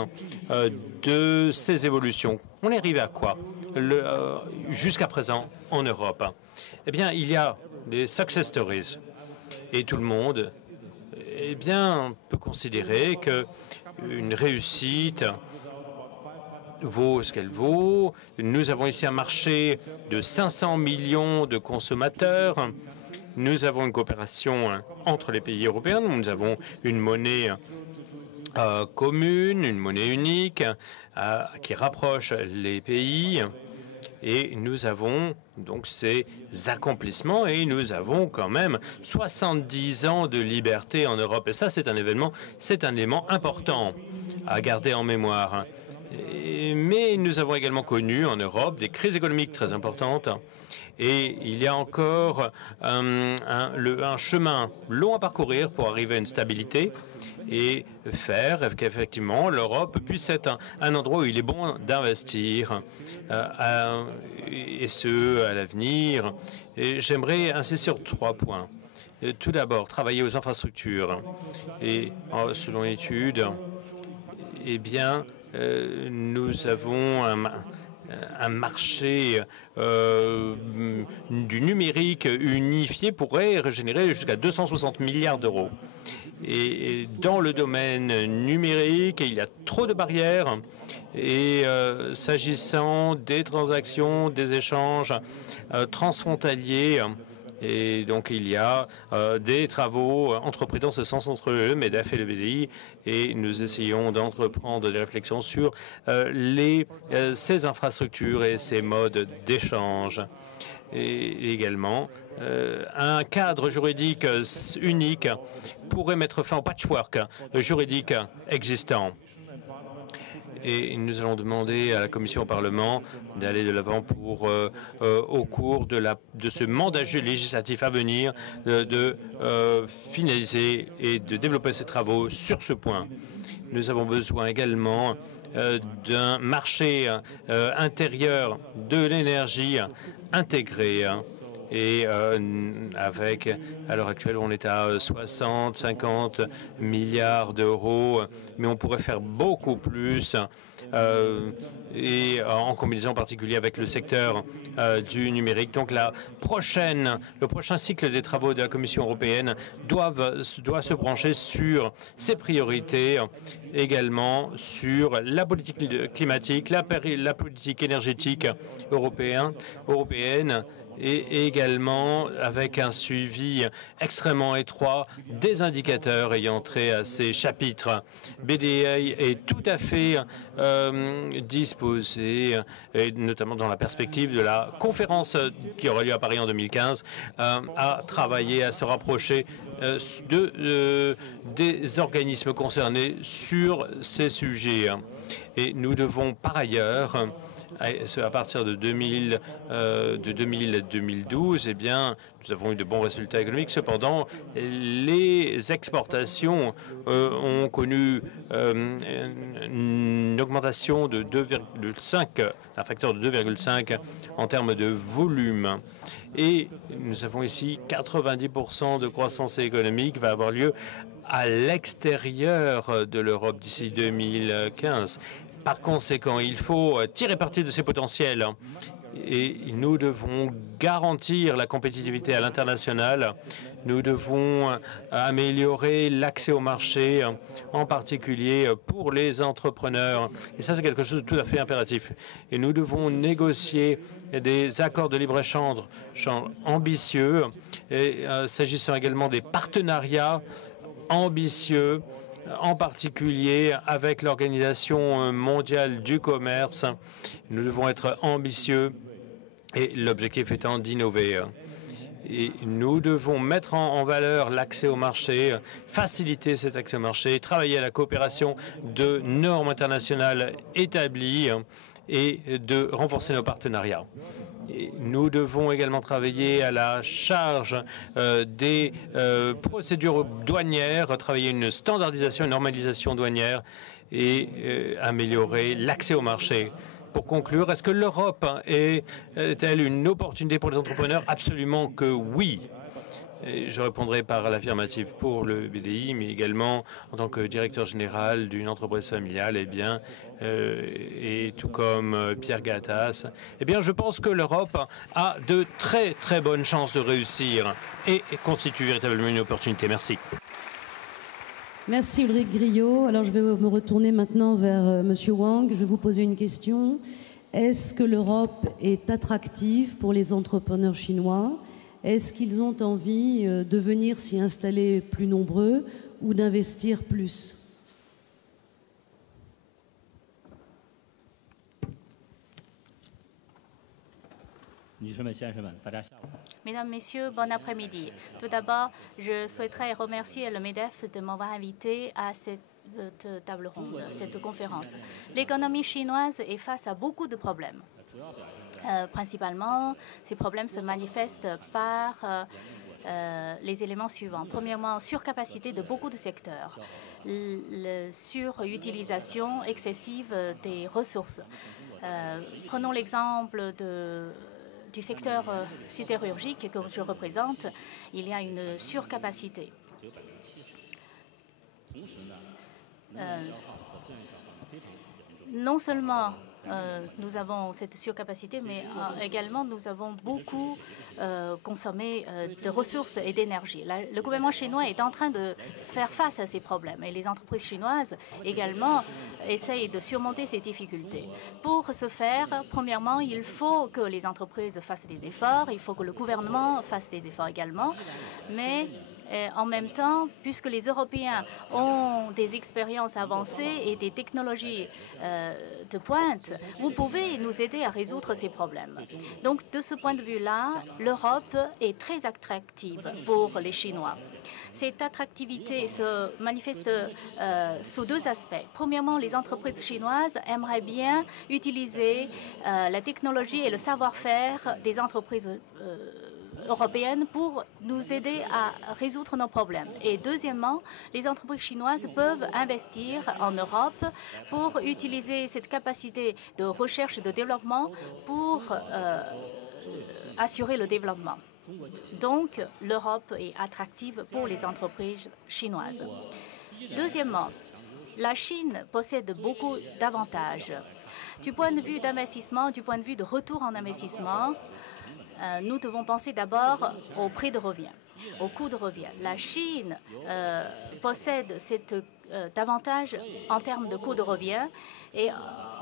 de ces évolutions. On est arrivé à quoi jusqu'à présent en Europe? Eh bien, il y a des success stories, et tout le monde, eh bien, peut considérer que une réussite vaut ce qu'elle vaut. Nous avons ici un marché de 500 millions de consommateurs. Nous avons une coopération entre les pays européens. Nous avons une monnaie commune, une monnaie unique qui rapproche les pays. Et nous avons donc ces accomplissements, et nous avons quand même 70 ans de liberté en Europe. Et ça, c'est un élément important à garder en mémoire. Mais nous avons également connu en Europe des crises économiques très importantes. Et il y a encore un chemin long à parcourir pour arriver à une stabilité et faire qu'effectivement l'Europe puisse être un endroit où il est bon d'investir, et ce, à l'avenir. Et j'aimerais insister sur 3 points. Tout d'abord, travailler aux infrastructures. Et selon l'étude, eh bien, nous avons un marché du numérique unifié pourrait régénérer jusqu'à 260 milliards d'euros. Et dans le domaine numérique, il y a trop de barrières. Et s'agissant des transactions, des échanges transfrontaliers, et donc il y a des travaux entrepris dans ce sens entre le MEDEF et le BDI, et nous essayons d'entreprendre des réflexions sur ces infrastructures et ces modes d'échange. Et également, un cadre juridique unique pourrait mettre fin au patchwork juridique existant. Et nous allons demander à la Commission au Parlement d'aller de l'avant pour, au cours de ce mandat législatif à venir, de finaliser et de développer ces travaux sur ce point. Nous avons besoin également d'un marché intérieur de l'énergie intégré. Et avec, à l'heure actuelle, on est à 60, 50 milliards d'euros, mais on pourrait faire beaucoup plus. Et en combinaison en particulier avec le secteur du numérique. Donc le prochain cycle des travaux de la Commission européenne doit se brancher sur ses priorités, également sur la politique climatique, la politique énergétique européenne, et également avec un suivi extrêmement étroit des indicateurs ayant trait à ces chapitres. BDA est tout à fait disposé, et notamment dans la perspective de la conférence qui aura lieu à Paris en 2015, à travailler, à se rapprocher des organismes concernés sur ces sujets. Et nous devons par ailleurs, à partir de 2000 à 2012, eh bien, nous avons eu de bons résultats économiques. Cependant, les exportations ont connu une augmentation de 2,5, un facteur de 2,5 en termes de volume. Et nous avons ici 90% de croissance économique va avoir lieu à l'extérieur de l'Europe d'ici 2015. Par conséquent, il faut tirer parti de ces potentiels et nous devons garantir la compétitivité à l'international. Nous devons améliorer l'accès au marché, en particulier pour les entrepreneurs. Et ça, c'est quelque chose de tout à fait impératif. Et nous devons négocier des accords de libre-échange ambitieux, et s'agissant également des partenariats ambitieux, en particulier avec l'Organisation mondiale du commerce. Nous devons être ambitieux et l'objectif étant d'innover. Et nous devons mettre en valeur l'accès au marché, faciliter cet accès au marché, travailler à la coopération de normes internationales établies et de renforcer nos partenariats. Et nous devons également travailler à la charge des procédures douanières, travailler une standardisation, une normalisation douanière et améliorer l'accès au marché. Pour conclure, est-ce que l'Europe est-elle une opportunité pour les entrepreneurs? Absolument que oui. Et je répondrai par l'affirmative pour le BDI, mais également en tant que directeur général d'une entreprise familiale, eh bien, et tout comme Pierre Gattaz, eh bien, je pense que l'Europe a de très, très bonnes chances de réussir et constitue véritablement une opportunité. Merci. Merci Ulrich Grillot. Alors je vais me retourner maintenant vers Monsieur Wang. Je vais vous poser une question. Est-ce que l'Europe est attractive pour les entrepreneurs chinois? Est-ce qu'ils ont envie de venir s'y installer plus nombreux ou d'investir plus? Mesdames, Messieurs, bon après-midi. Tout d'abord, je souhaiterais remercier le MEDEF de m'avoir invité à cette table ronde, cette conférence. L'économie chinoise est face à beaucoup de problèmes. Principalement, ces problèmes se manifestent par les éléments suivants. Premièrement, surcapacité de beaucoup de secteurs, surutilisation excessive des ressources. Prenons l'exemple du secteur sidérurgique que je représente. Il y a une surcapacité. Non seulement nous avons cette surcapacité, mais également nous avons beaucoup consommé de ressources et d'énergie. Le gouvernement chinois est en train de faire face à ces problèmes et les entreprises chinoises également essayent de surmonter ces difficultés. Pour ce faire, premièrement, il faut que les entreprises fassent des efforts, il faut que le gouvernement fasse des efforts également, mais en même temps, puisque les Européens ont des expériences avancées et des technologies de pointe, vous pouvez nous aider à résoudre ces problèmes. Donc, de ce point de vue-là, l'Europe est très attractive pour les Chinois. Cette attractivité se manifeste sous deux aspects. Premièrement, les entreprises chinoises aimeraient bien utiliser la technologie et le savoir-faire des entreprises européennes pour nous aider à résoudre nos problèmes. Et deuxièmement, les entreprises chinoises peuvent investir en Europe pour utiliser cette capacité de recherche et de développement pour assurer le développement. Donc, l'Europe est attractive pour les entreprises chinoises. Deuxièmement, la Chine possède beaucoup d'avantages. Du point de vue d'investissement, du point de vue de retour en investissement, nous devons penser d'abord au prix de revient, au coût de revient. La Chine possède cet avantage en termes de coût de revient et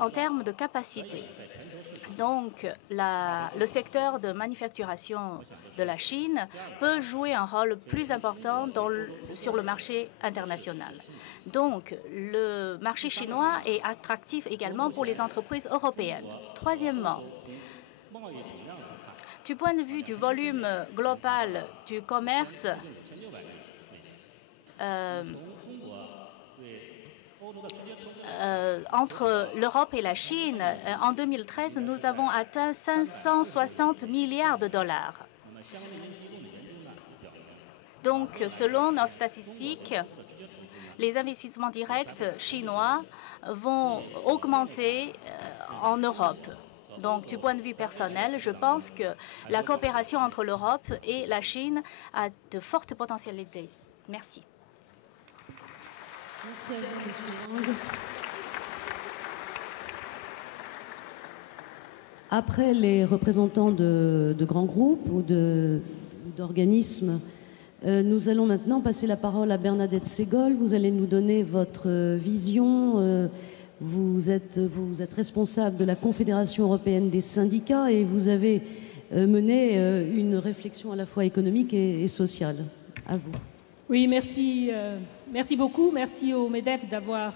en termes de capacité. Donc, le secteur de manufacturation de la Chine peut jouer un rôle plus important sur le marché international. Donc, le marché chinois est attractif également pour les entreprises européennes. Troisièmement, du point de vue du volume global du commerce, entre l'Europe et la Chine, en 2013, nous avons atteint 560 milliards de dollars. Donc, selon nos statistiques, les investissements directs chinois vont augmenter en Europe. Donc, du point de vue personnel, je pense que la coopération entre l'Europe et la Chine a de fortes potentialités. Merci. Merci à vous, M. Wang. Après les représentants de grands groupes ou d'organismes, nous allons maintenant passer la parole à Bernadette Ségol. Vous allez nous donner votre vision. Vous êtes responsable de la Confédération européenne des syndicats et vous avez mené une réflexion à la fois économique et sociale. À vous. Oui, merci. Merci beaucoup. Merci au MEDEF d'avoir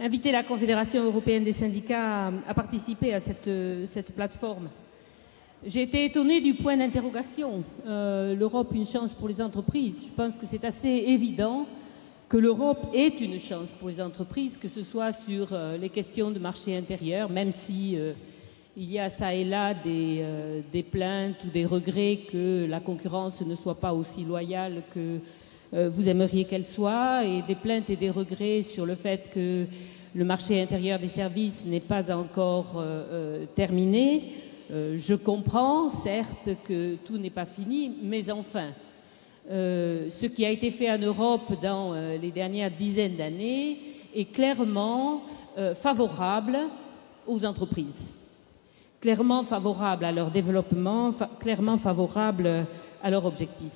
invité la Confédération européenne des syndicats à participer à cette plateforme. J'ai été étonnée du point d'interrogation. L'Europe, une chance pour les entreprises. Je pense que c'est assez évident que l'Europe est une chance pour les entreprises, que ce soit sur les questions de marché intérieur, même si il y a ça et là des plaintes ou des regrets que la concurrence ne soit pas aussi loyale que vous aimeriez qu'elle soit, et des plaintes et des regrets sur le fait que le marché intérieur des services n'est pas encore terminé. Je comprends, certes, que tout n'est pas fini, mais enfin, ce qui a été fait en Europe dans les dernières dizaines d'années est clairement favorable aux entreprises, clairement favorable à leur développement, clairement favorable à leurs objectifs.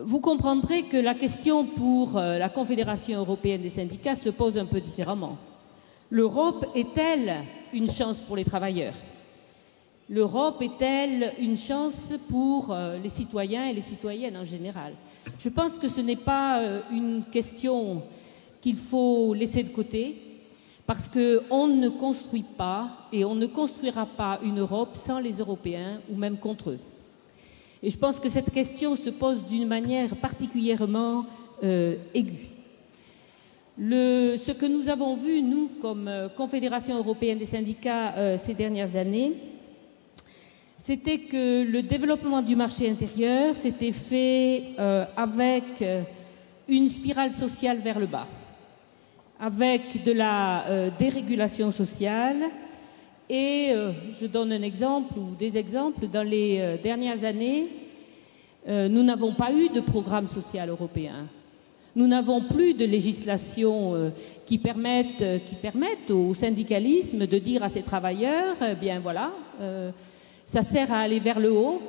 Vous comprendrez que la question pour la Confédération européenne des syndicats se pose un peu différemment. L'Europe est-elle une chance pour les travailleurs ? L'Europe est-elle une chance pour les citoyens et les citoyennes en général? Je pense que ce n'est pas une question qu'il faut laisser de côté, parce qu'on ne construit pas et on ne construira pas une Europe sans les Européens ou même contre eux. Et je pense que cette question se pose d'une manière particulièrement aiguë. Ce que nous avons vu, nous, comme Confédération européenne des syndicats ces dernières années, c'était que le développement du marché intérieur s'était fait avec une spirale sociale vers le bas, avec de la dérégulation sociale. Et je donne un exemple ou des exemples. Dans les dernières années, nous n'avons pas eu de programme social européen. Nous n'avons plus de législation qui permettent au syndicalisme de dire à ses travailleurs, eh bien voilà, ça sert à aller vers le haut,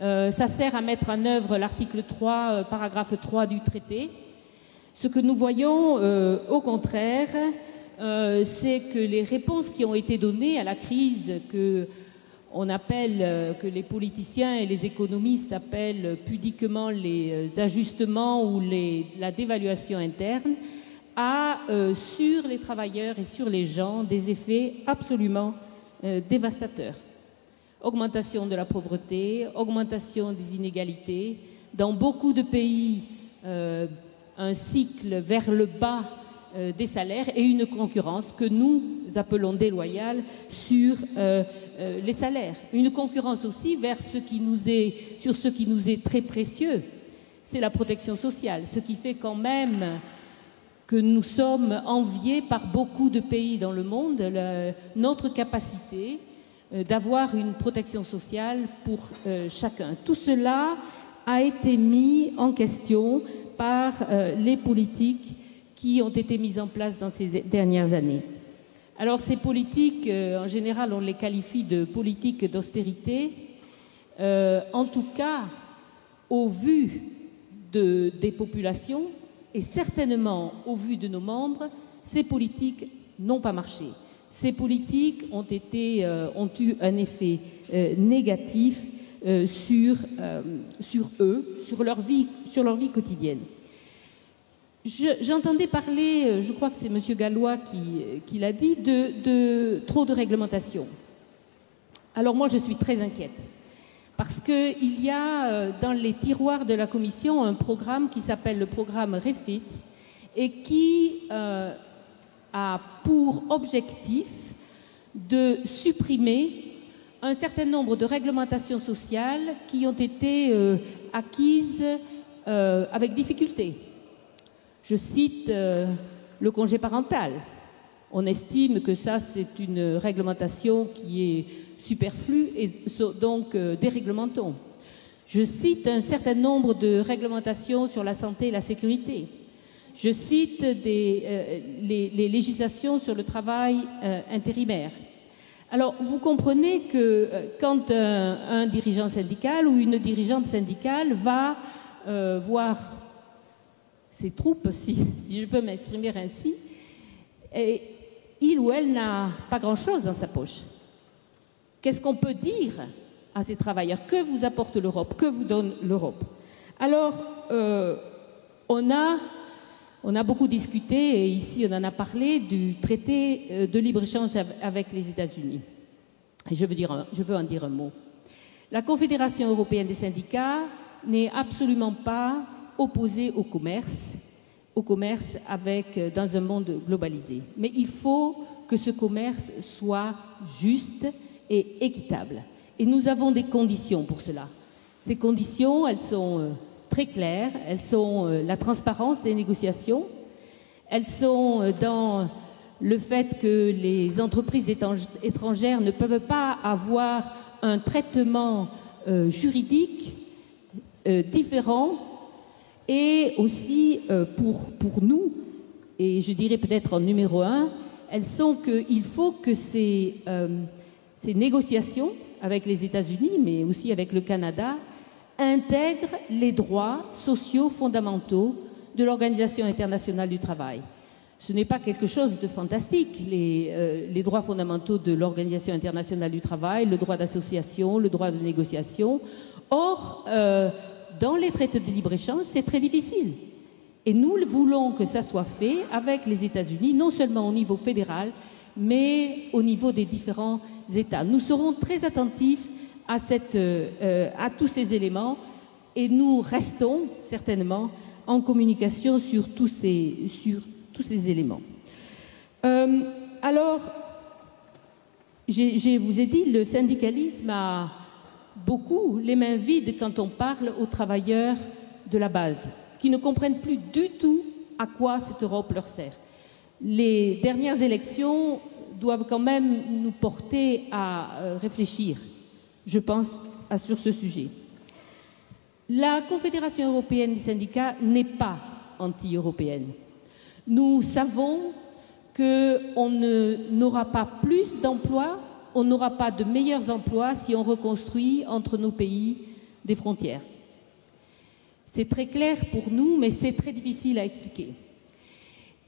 ça sert à mettre en œuvre l'article 3, paragraphe 3 du traité. Ce que nous voyons, au contraire, c'est que les réponses qui ont été données à la crise que les politiciens et les économistes appellent pudiquement les ajustements ou la dévaluation interne, a sur les travailleurs et sur les gens des effets absolument dévastateurs. Augmentation de la pauvreté, augmentation des inégalités. Dans beaucoup de pays, un cycle vers le bas des salaires et une concurrence que nous appelons déloyale sur les salaires. Une concurrence aussi vers ce qui nous est très précieux, c'est la protection sociale, ce qui fait quand même que nous sommes enviés par beaucoup de pays dans le monde, notre capacité d'avoir une protection sociale pour chacun. Tout cela a été mis en question par les politiques qui ont été mises en place dans ces dernières années. Alors ces politiques, en général, on les qualifie de politiques d'austérité. En tout cas, au vu des populations et certainement au vu de nos membres, ces politiques n'ont pas marché. Ces politiques ont eu un effet négatif sur eux, sur leur vie quotidienne. J'entendais parler, je crois que c'est M. Gallois qui l'a dit, de trop de réglementation. Alors moi, je suis très inquiète parce qu'il y a dans les tiroirs de la Commission un programme qui s'appelle le programme REFIT et qui a pour objectif de supprimer un certain nombre de réglementations sociales qui ont été acquises avec difficulté. Je cite le congé parental. On estime que ça, c'est une réglementation qui est superflue et donc déréglementons. Je cite un certain nombre de réglementations sur la santé et la sécurité. Je cite les législations sur le travail intérimaire. Alors, vous comprenez que quand un dirigeant syndical ou une dirigeante syndicale va voir ses troupes, si je peux m'exprimer ainsi, et il ou elle n'a pas grand-chose dans sa poche. Qu'est-ce qu'on peut dire à ces travailleurs? Que vous apporte l'Europe? Que vous donne l'Europe? Alors, on a beaucoup discuté, et ici on en a parlé, du traité de libre-échange avec les États-Unis. Et je veux en dire un mot. La Confédération européenne des syndicats n'est absolument pas opposée au commerce dans un monde globalisé. Mais il faut que ce commerce soit juste et équitable. Et nous avons des conditions pour cela. Ces conditions, elles sont très claires, elles sont la transparence des négociations, elles sont dans le fait que les entreprises étrangères ne peuvent pas avoir un traitement juridique différent, et aussi pour nous, et je dirais peut-être en numéro 1, elles sont qu'il faut que ces négociations avec les États-Unis, mais aussi avec le Canada, intègrent les droits sociaux fondamentaux de l'Organisation internationale du travail. Ce n'est pas quelque chose de fantastique, les droits fondamentaux de l'Organisation internationale du travail, le droit d'association, le droit de négociation. Or, dans les traités de libre-échange, c'est très difficile. Et nous voulons que ça soit fait avec les États-Unis, non seulement au niveau fédéral, mais au niveau des différents États. Nous serons très attentifs à tous ces éléments et nous restons certainement en communication sur tous ces éléments. Alors, je vous ai dit, le syndicalisme a beaucoup les mains vides quand on parle aux travailleurs de la base, qui ne comprennent plus du tout à quoi cette Europe leur sert. Les dernières élections doivent quand même nous porter à réfléchir, je pense, sur ce sujet. La Confédération européenne des syndicats n'est pas anti-européenne. Nous savons qu'on n'aura pas plus d'emplois, on n'aura pas de meilleurs emplois si on reconstruit entre nos pays des frontières. C'est très clair pour nous, mais c'est très difficile à expliquer.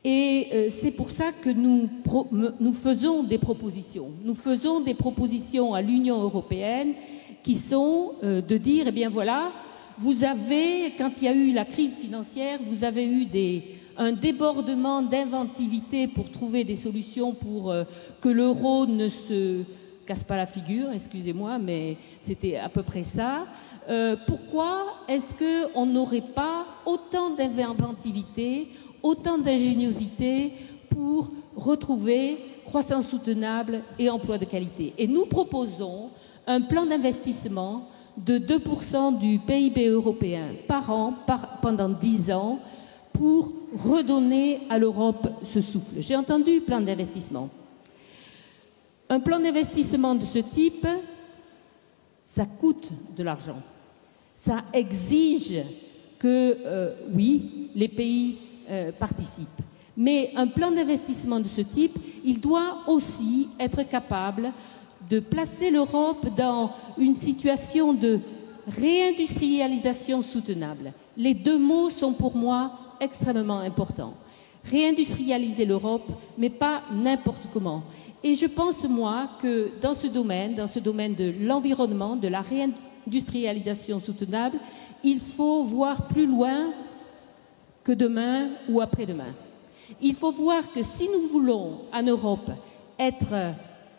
Et c'est pour ça que nous faisons des propositions. Nous faisons des propositions à l'Union européenne qui sont de dire, eh bien voilà, vous avez, quand il y a eu la crise financière, vous avez eu un débordement d'inventivité pour trouver des solutions pour que l'euro ne se casse pas la figure, excusez-moi, mais c'était à peu près ça. Pourquoi est-ce qu'on n'aurait pas autant d'inventivité, autant d'ingéniosité pour retrouver croissance soutenable et emploi de qualité? Et nous proposons un plan d'investissement de 2% du PIB européen par an pendant 10 ans pour redonner à l'Europe ce souffle. J'ai entendu plan d'investissement. Un plan d'investissement de ce type, ça coûte de l'argent. Ça exige que, oui, les pays participent. Mais un plan d'investissement de ce type, il doit aussi être capable de placer l'Europe dans une situation de réindustrialisation soutenable. Les deux mots sont pour moi extrêmement importants. Réindustrialiser l'Europe, mais pas n'importe comment. Et je pense, moi, que dans ce domaine de l'environnement, de la réindustrialisation soutenable, il faut voir plus loin que demain ou après-demain. Il faut voir que si nous voulons, en Europe, être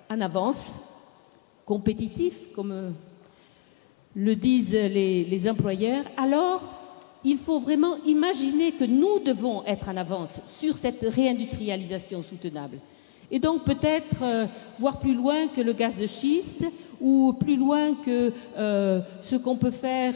en avance, compétitifs, comme le disent les employeurs, alors il faut vraiment imaginer que nous devons être en avance sur cette réindustrialisation soutenable. Et donc peut-être voir plus loin que le gaz de schiste ou plus loin que ce qu'on peut faire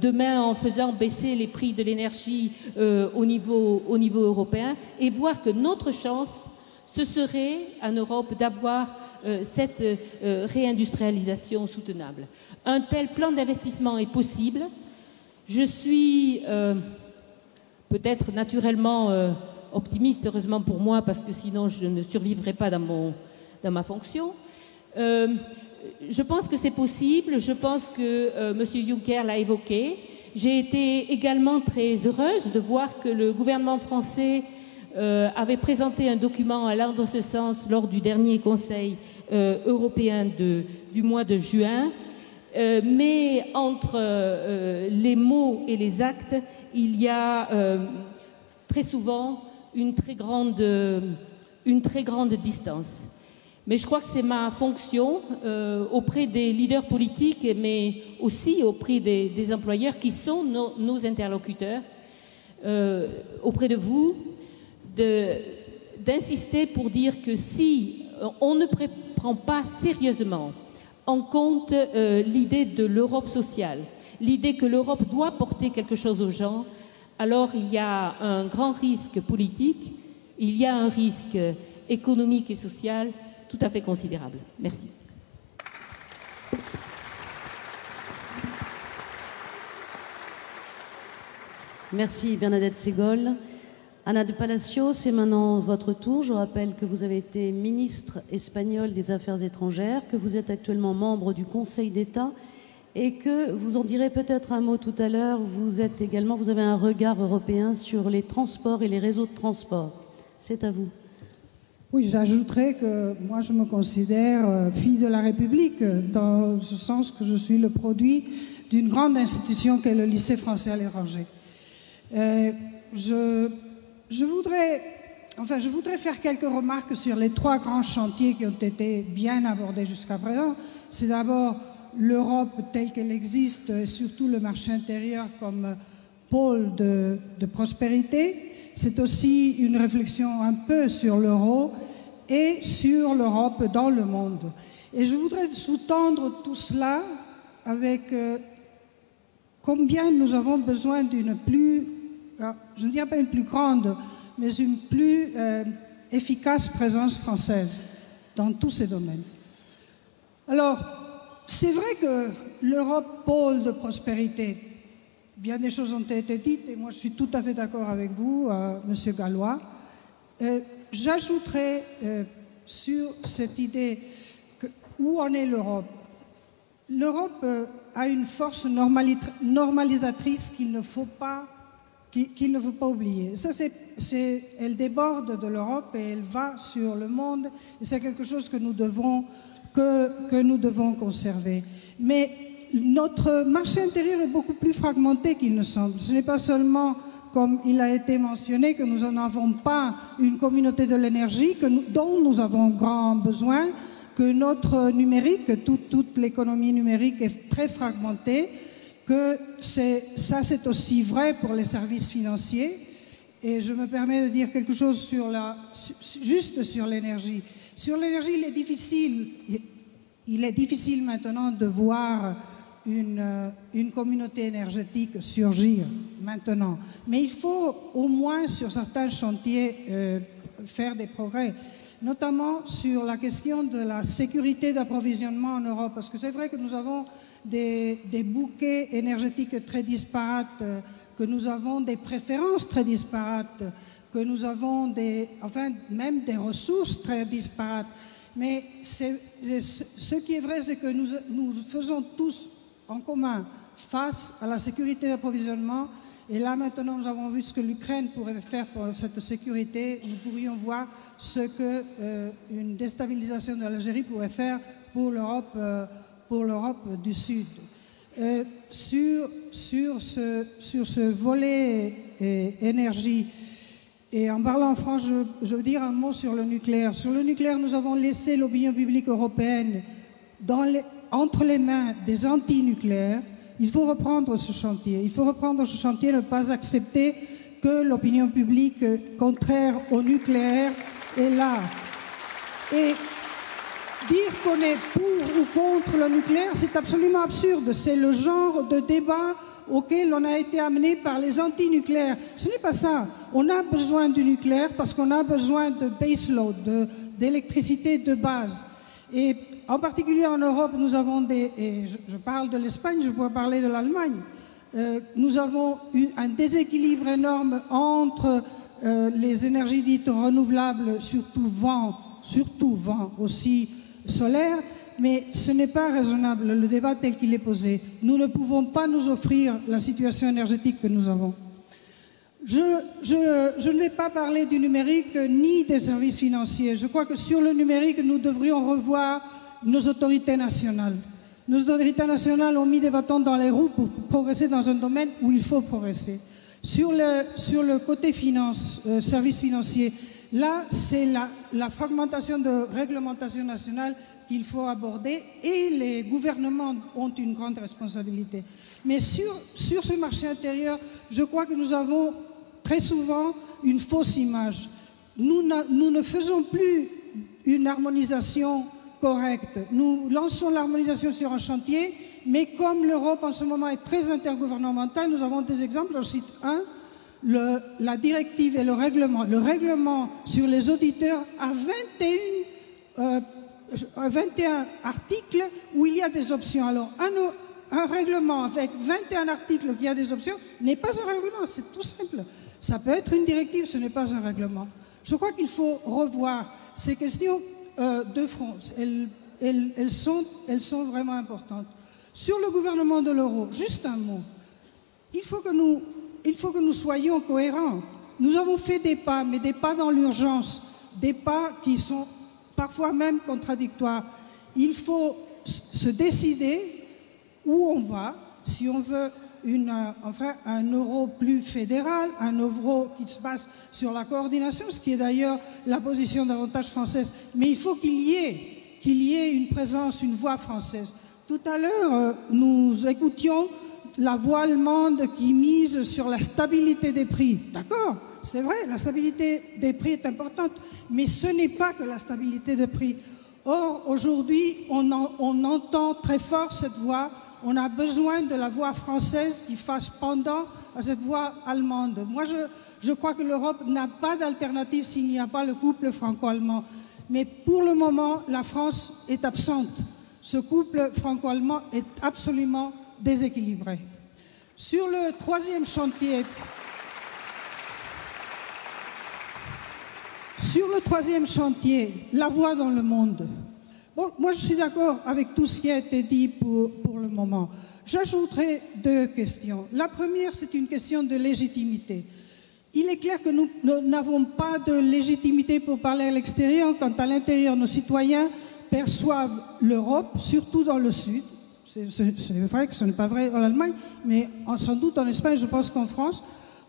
demain en faisant baisser les prix de l'énergie au niveau européen, et voir que notre chance, ce serait en Europe d'avoir cette réindustrialisation soutenable. Un tel plan d'investissement est possible. Je suis peut-être naturellement optimiste, heureusement pour moi, parce que sinon je ne survivrais pas dans ma fonction. Je pense que c'est possible, je pense que M. Juncker l'a évoqué. J'ai été également très heureuse de voir que le gouvernement français avait présenté un document allant dans ce sens lors du dernier Conseil européen du mois de juin. Mais entre les mots et les actes, il y a très souvent une très grande distance. Mais je crois que c'est ma fonction auprès des leaders politiques, mais aussi auprès des employeurs qui sont nos interlocuteurs, auprès de vous, d'insister pour dire que si on ne prend pas sérieusement en compte l'idée de l'Europe sociale, l'idée que l'Europe doit porter quelque chose aux gens, alors il y a un grand risque politique, il y a un risque économique et social tout à fait considérable. Merci. Merci Bernadette Ségol. Anna de Palacio, c'est maintenant votre tour. Je rappelle que vous avez été ministre espagnole des Affaires étrangères, que vous êtes actuellement membre du Conseil d'État et que vous en direz peut-être un mot tout à l'heure. Vous avez un regard européen sur les transports et les réseaux de transport. C'est à vous. Oui, j'ajouterais que moi je me considère fille de la République, dans ce sens que je suis le produit d'une grande institution qu'est le lycée français à l'étranger. Je voudrais faire quelques remarques sur les trois grands chantiers qui ont été bien abordés jusqu'à présent. C'est d'abord l'Europe telle qu'elle existe, et surtout le marché intérieur comme pôle de prospérité. C'est aussi une réflexion un peu sur l'euro et sur l'Europe dans le monde. Et je voudrais sous-tendre tout cela avec combien nous avons besoin d'une plus, je ne dirais pas une plus grande, mais une plus efficace présence française dans tous ces domaines. Alors, c'est vrai que l'Europe, pôle de prospérité, bien des choses ont été dites, et moi je suis tout à fait d'accord avec vous, Monsieur Gallois. J'ajouterais sur cette idée où en est l'Europe. L'Europe a une force normalisatrice qu'il ne faut pas oublier. Ça, elle déborde de l'Europe et elle va sur le monde. Et c'est quelque chose que nous devons conserver. Mais notre marché intérieur est beaucoup plus fragmenté qu'il ne semble. Ce n'est pas seulement, comme il a été mentionné, que nous n'en avons pas une communauté de l'énergie dont nous avons grand besoin, que notre numérique, toute l'économie numérique est très fragmentée, que c'est aussi vrai pour les services financiers. Et je me permets de dire quelque chose juste sur l'énergie. Sur l'énergie, il est difficile maintenant de voir une communauté énergétique surgir maintenant. Mais il faut au moins sur certains chantiers faire des progrès. notamment sur la question de la sécurité d'approvisionnement en Europe, parce que c'est vrai que nous avons des bouquets énergétiques très disparates, que nous avons des préférences très disparates, que nous avons même des ressources très disparates. Mais ce qui est vrai, c'est que nous faisons tous en commun face à la sécurité d'approvisionnement. Et là, maintenant, nous avons vu ce que l'Ukraine pourrait faire pour cette sécurité. Nous pourrions voir ce qu'une déstabilisation de l'Algérie pourrait faire pour l'Europe du Sud. Sur ce volet énergie, et en parlant en France, je veux dire un mot sur le nucléaire. Sur le nucléaire, nous avons laissé l'opinion publique européenne entre les mains des anti-nucléaires. Il faut reprendre ce chantier. Il faut reprendre ce chantier, ne pas accepter que l'opinion publique contraire au nucléaire est là. Et dire qu'on est pour ou contre le nucléaire, c'est absolument absurde. C'est le genre de débat auquel on a été amené par les anti-nucléaires. Ce n'est pas ça. On a besoin du nucléaire parce qu'on a besoin de baseload, d'électricité de base. Et en particulier en Europe, nous avons et je parle de l'Espagne, je pourrais parler de l'Allemagne, nous avons un déséquilibre énorme entre les énergies dites renouvelables, surtout vent, aussi solaire, mais ce n'est pas raisonnable, le débat tel qu'il est posé. Nous ne pouvons pas nous offrir la situation énergétique que nous avons. Je ne vais pas parler du numérique ni des services financiers. Je crois que sur le numérique, nous devrions revoir nos autorités nationales. Nos autorités nationales ont mis des bâtons dans les roues pour progresser dans un domaine où il faut progresser. Sur le côté finance, services financiers, là, c'est la fragmentation de réglementation nationale qu'il faut aborder et les gouvernements ont une grande responsabilité. Mais sur ce marché intérieur, je crois que nous avons très souvent une fausse image. Nous ne faisons plus une harmonisation correcte. Nous lançons l'harmonisation sur un chantier, mais comme l'Europe en ce moment est très intergouvernementale, nous avons des exemples, j'en cite un, la directive et le règlement. Le règlement sur les auditeurs a 21 articles où il y a des options. Alors, un règlement avec 21 articles qui a des options n'est pas un règlement, c'est tout simple. Ça peut être une directive, ce n'est pas un règlement. Je crois qu'il faut revoir ces questions de front. Elles sont vraiment importantes. Sur le gouvernement de l'euro, juste un mot. Il faut que nous soyons cohérents. Nous avons fait des pas, mais des pas dans l'urgence, des pas qui sont parfois même contradictoires. Il faut se décider où on va, si on veut un euro plus fédéral, un euro qui se base sur la coordination, ce qui est d'ailleurs la position davantage française. Mais il faut qu'il y ait une présence, une voix française. Tout à l'heure, nous écoutions la voix allemande qui mise sur la stabilité des prix. D'accord, c'est vrai, la stabilité des prix est importante, mais ce n'est pas que la stabilité des prix. Or, aujourd'hui, on entend très fort cette voix. On a besoin de la voix française qui fasse pendant à cette voix allemande. Moi, je crois que l'Europe n'a pas d'alternative s'il n'y a pas le couple franco-allemand. Mais pour le moment, la France est absente. Ce couple franco-allemand est absolument déséquilibré. Sur le troisième chantier, la voix dans le monde. Bon, moi, je suis d'accord avec tout ce qui a été dit pour le moment. J'ajouterai deux questions. La première, c'est une question de légitimité. Il est clair que nous n'avons pas de légitimité pour parler à l'extérieur quand à l'intérieur, nos citoyens perçoivent l'Europe, surtout dans le Sud. C'est vrai que ce n'est pas vrai en Allemagne, mais sans doute en Espagne, je pense qu'en France,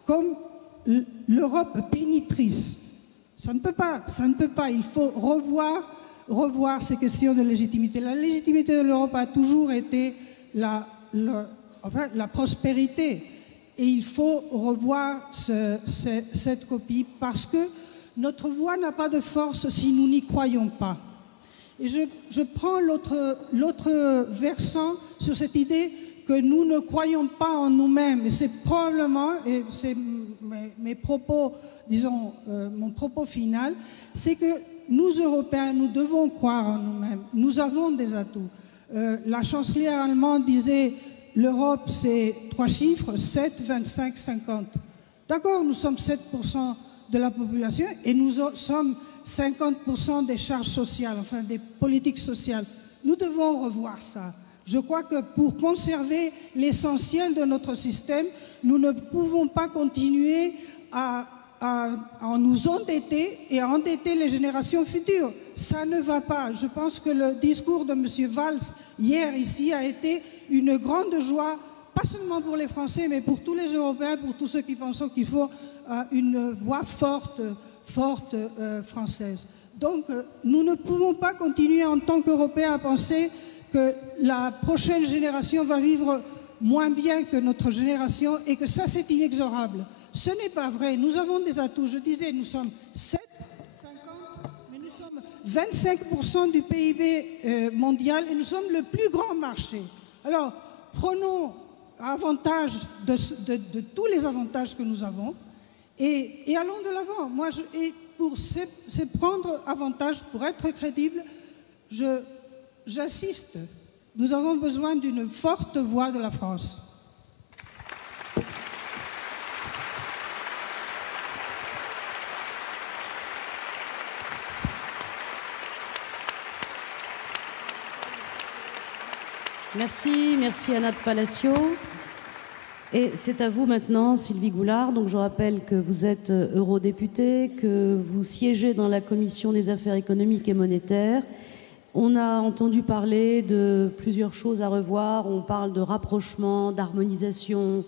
comme l'Europe punitrice. Ça ne peut pas. Il faut revoir ces questions de légitimité. La légitimité de l'Europe a toujours été la prospérité. Et il faut revoir cette copie parce que notre voix n'a pas de force si nous n'y croyons pas. Et je prends l'autre versant sur cette idée que nous ne croyons pas en nous-mêmes. Et c'est probablement, et c'est mes propos, disons, mon propos final, c'est que nous, Européens, nous devons croire en nous-mêmes. Nous avons des atouts. La chancelière allemande disait l'Europe, c'est 3 chiffres, 7, 25, 50. D'accord, nous sommes 7% de la population et nous sommes 50% des charges sociales, enfin des politiques sociales. Nous devons revoir ça. Je crois que pour conserver l'essentiel de notre système, nous ne pouvons pas continuer à nous endetter et à endetter les générations futures. Ça ne va pas. Je pense que le discours de M. Valls hier ici a été une grande joie, pas seulement pour les Français, mais pour tous les Européens, pour tous ceux qui pensent qu'il faut une voix forte française. Donc, nous ne pouvons pas continuer en tant qu'Européens à penser que la prochaine génération va vivre moins bien que notre génération et que ça, c'est inexorable. Ce n'est pas vrai. Nous avons des atouts. Je disais, nous sommes 7, 50, mais nous sommes 25% du PIB mondial et nous sommes le plus grand marché. Alors, prenons avantage de tous les avantages que nous avons et allons de l'avant. Et pour se prendre avantage, pour être crédible, j'insiste, nous avons besoin d'une forte voix de la France. Merci Anna de Palacio. Et c'est à vous maintenant, Sylvie Goulard. Donc je rappelle que vous êtes eurodéputée, que vous siégez dans la Commission des affaires économiques et monétaires. On a entendu parler de plusieurs choses à revoir. On parle de rapprochement, d'harmonisation,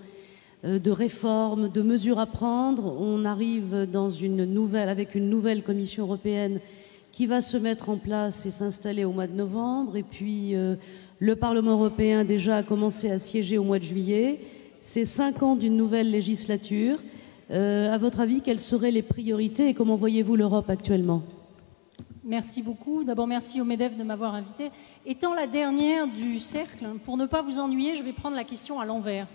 de réforme, de mesures à prendre. On arrive avec une nouvelle Commission européenne qui va se mettre en place et s'installer au mois de novembre. Et puis le Parlement européen déjà a commencé à siéger au mois de juillet. C'est 5 ans d'une nouvelle législature. À votre avis, quelles seraient les priorités et comment voyez-vous l'Europe actuellement ? Merci beaucoup. D'abord, merci au MEDEF de m'avoir invitée. Étant la dernière du cercle, pour ne pas vous ennuyer, je vais prendre la question à l'envers.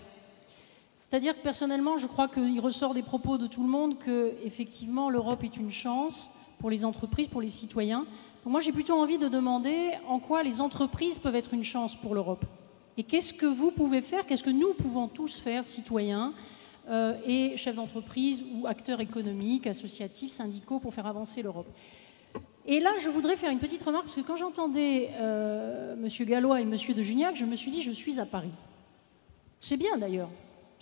C'est-à-dire que personnellement, je crois qu'il ressort des propos de tout le monde que, effectivement, l'Europe est une chance pour les entreprises, pour les citoyens. Donc moi, j'ai plutôt envie de demander en quoi les entreprises peuvent être une chance pour l'Europe. Et qu'est-ce que vous pouvez faire, qu'est-ce que nous pouvons tous faire, citoyens et chefs d'entreprise ou acteurs économiques, associatifs, syndicaux, pour faire avancer l'Europe. Et là, je voudrais faire une petite remarque, parce que quand j'entendais M. Gallois et M. de Juniac, je me suis dit, je suis à Paris. C'est bien d'ailleurs,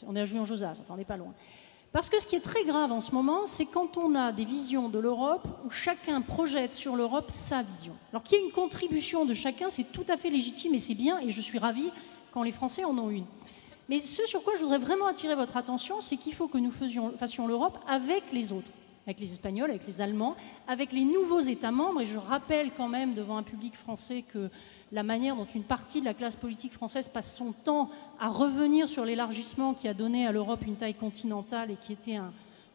on est à Juillan-Josas, enfin, on n'est pas loin. Parce que ce qui est très grave en ce moment, c'est quand on a des visions de l'Europe où chacun projette sur l'Europe sa vision. Alors qu'il y ait une contribution de chacun, c'est tout à fait légitime et c'est bien, et je suis ravie quand les Français en ont une. Mais ce sur quoi je voudrais vraiment attirer votre attention, c'est qu'il faut que nous fassions l'Europe avec les autres, avec les Espagnols, avec les Allemands, avec les nouveaux États membres. Et je rappelle quand même devant un public français que la manière dont une partie de la classe politique française passe son temps à revenir sur l'élargissement qui a donné à l'Europe une taille continentale et qui était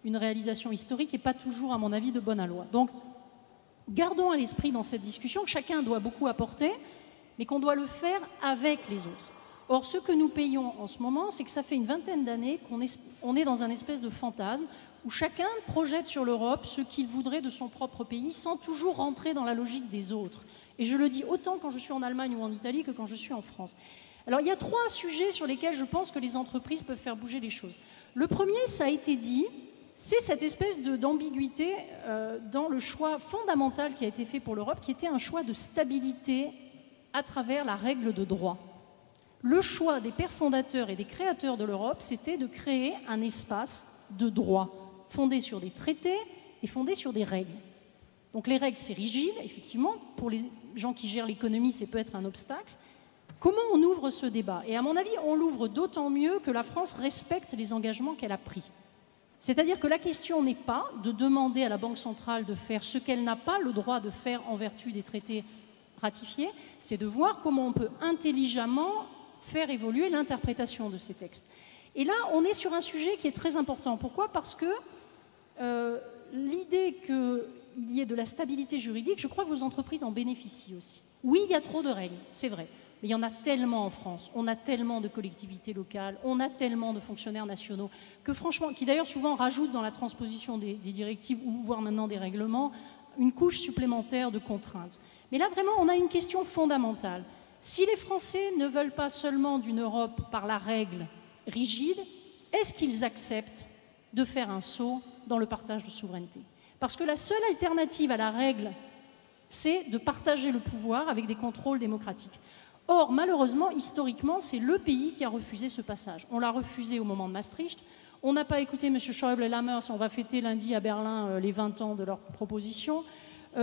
une réalisation historique n'est pas toujours, à mon avis, de bon aloi. Donc, gardons à l'esprit dans cette discussion que chacun doit beaucoup apporter, mais qu'on doit le faire avec les autres. Or, ce que nous payons en ce moment, c'est que ça fait une vingtaine d'années qu'on est dans un espèce de fantasme où chacun projette sur l'Europe ce qu'il voudrait de son propre pays sans toujours rentrer dans la logique des autres. Et je le dis autant quand je suis en Allemagne ou en Italie que quand je suis en France. Alors, il y a 3 sujets sur lesquels je pense que les entreprises peuvent faire bouger les choses. Le premier, ça a été dit, c'est cette espèce d'ambiguïté dans le choix fondamental qui a été fait pour l'Europe, qui était un choix de stabilité à travers la règle de droit. Le choix des pères fondateurs et des créateurs de l'Europe, c'était de créer un espace de droit fondé sur des traités et fondé sur des règles. Donc les règles, c'est rigide, effectivement. Pour les gens qui gèrent l'économie, ça peut être un obstacle. Comment on ouvre ce débat? Et à mon avis, on l'ouvre d'autant mieux que la France respecte les engagements qu'elle a pris. C'est-à-dire que la question n'est pas de demander à la Banque centrale de faire ce qu'elle n'a pas le droit de faire en vertu des traités ratifiés, c'est de voir comment on peut intelligemment faire évoluer l'interprétation de ces textes. Et là, on est sur un sujet qui est très important. Pourquoi? Parce que l'idée qu'il y ait de la stabilité juridique, je crois que vos entreprises en bénéficient aussi. Oui, il y a trop de règles, c'est vrai. Mais il y en a tellement en France, on a tellement de collectivités locales, on a tellement de fonctionnaires nationaux, que franchement, qui d'ailleurs souvent rajoutent dans la transposition des directives, ou voire maintenant des règlements, une couche supplémentaire de contraintes. Mais là, vraiment, on a une question fondamentale. Si les Français ne veulent pas seulement d'une Europe par la règle rigide, est-ce qu'ils acceptent de faire un saut dans le partage de souveraineté? Parce que la seule alternative à la règle, c'est de partager le pouvoir avec des contrôles démocratiques. Or, malheureusement, historiquement, c'est le pays qui a refusé ce passage. On l'a refusé au moment de Maastricht. On n'a pas écouté M. Schäuble et Lammers. On va fêter lundi à Berlin les 20 ans de leur proposition.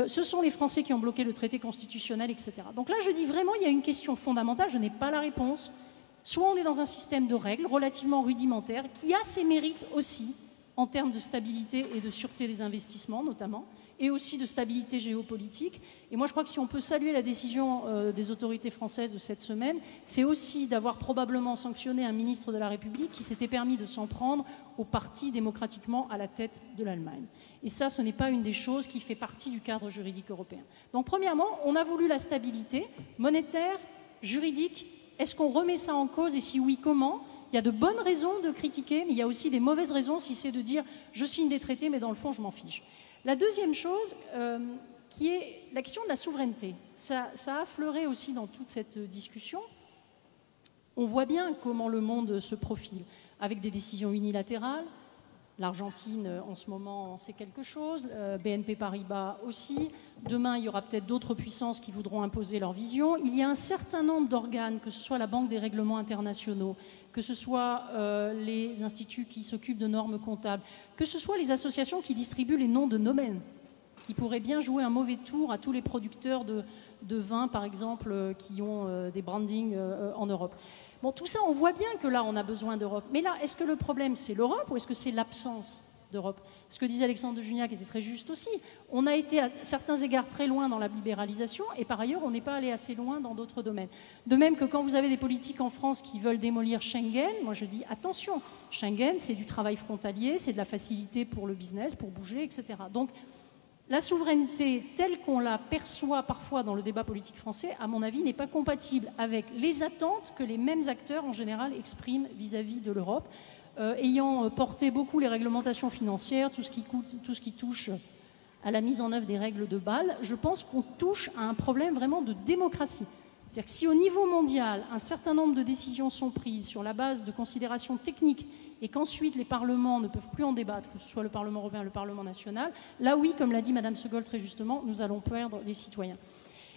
Ce sont les Français qui ont bloqué le traité constitutionnel, etc. Donc là, je dis vraiment, il y a une question fondamentale. Je n'ai pas la réponse. Soit on est dans un système de règles relativement rudimentaire, qui a ses mérites aussi, en termes de stabilité et de sûreté des investissements, notamment, et aussi de stabilité géopolitique. Et moi, je crois que si on peut saluer la décision des autorités françaises de cette semaine, c'est aussi d'avoir probablement sanctionné un ministre de la République qui s'était permis de s'en prendre au parti démocratiquement à la tête de l'Allemagne. Et ça, ce n'est pas une des choses qui fait partie du cadre juridique européen. Donc, premièrement, on a voulu la stabilité monétaire, juridique. Est-ce qu'on remet ça en cause et si oui, comment? Il y a de bonnes raisons de critiquer, mais il y a aussi des mauvaises raisons si c'est de dire « je signe des traités, mais dans le fond, je m'en fiche ». La deuxième chose, qui est la question de la souveraineté. Ça a affleuré aussi dans toute cette discussion. On voit bien comment le monde se profile, avec des décisions unilatérales. L'Argentine, en ce moment, c'est quelque chose. BNP Paribas aussi. Demain, il y aura peut-être d'autres puissances qui voudront imposer leur vision. Il y a un certain nombre d'organes, que ce soit la Banque des règlements internationaux, que ce soit les instituts qui s'occupent de normes comptables, que ce soit les associations qui distribuent les noms de domaines, qui pourraient bien jouer un mauvais tour à tous les producteurs de vin, par exemple, qui ont des brandings en Europe. Bon, tout ça, on voit bien que là, on a besoin d'Europe. Mais là, est-ce que le problème, c'est l'Europe ou est-ce que c'est l'absence d'Europe? Ce que disait Alexandre de Juniac était très juste aussi. On a été à certains égards très loin dans la libéralisation et par ailleurs, on n'est pas allé assez loin dans d'autres domaines. De même que quand vous avez des politiques en France qui veulent démolir Schengen, moi je dis attention, Schengen, c'est du travail frontalier, c'est de la facilité pour le business, pour bouger, etc. Donc, la souveraineté telle qu'on la perçoit parfois dans le débat politique français, à mon avis, n'est pas compatible avec les attentes que les mêmes acteurs en général expriment vis-à-vis de l'Europe. Ayant porté beaucoup les réglementations financières, tout ce qui touche à la mise en œuvre des règles de Bâle, je pense qu'on touche à un problème vraiment de démocratie. C'est-à-dire que si au niveau mondial, un certain nombre de décisions sont prises sur la base de considérations techniques et qu'ensuite les parlements ne peuvent plus en débattre, que ce soit le Parlement européen ou le Parlement national, là oui, comme l'a dit Mme Segol très justement, nous allons perdre les citoyens.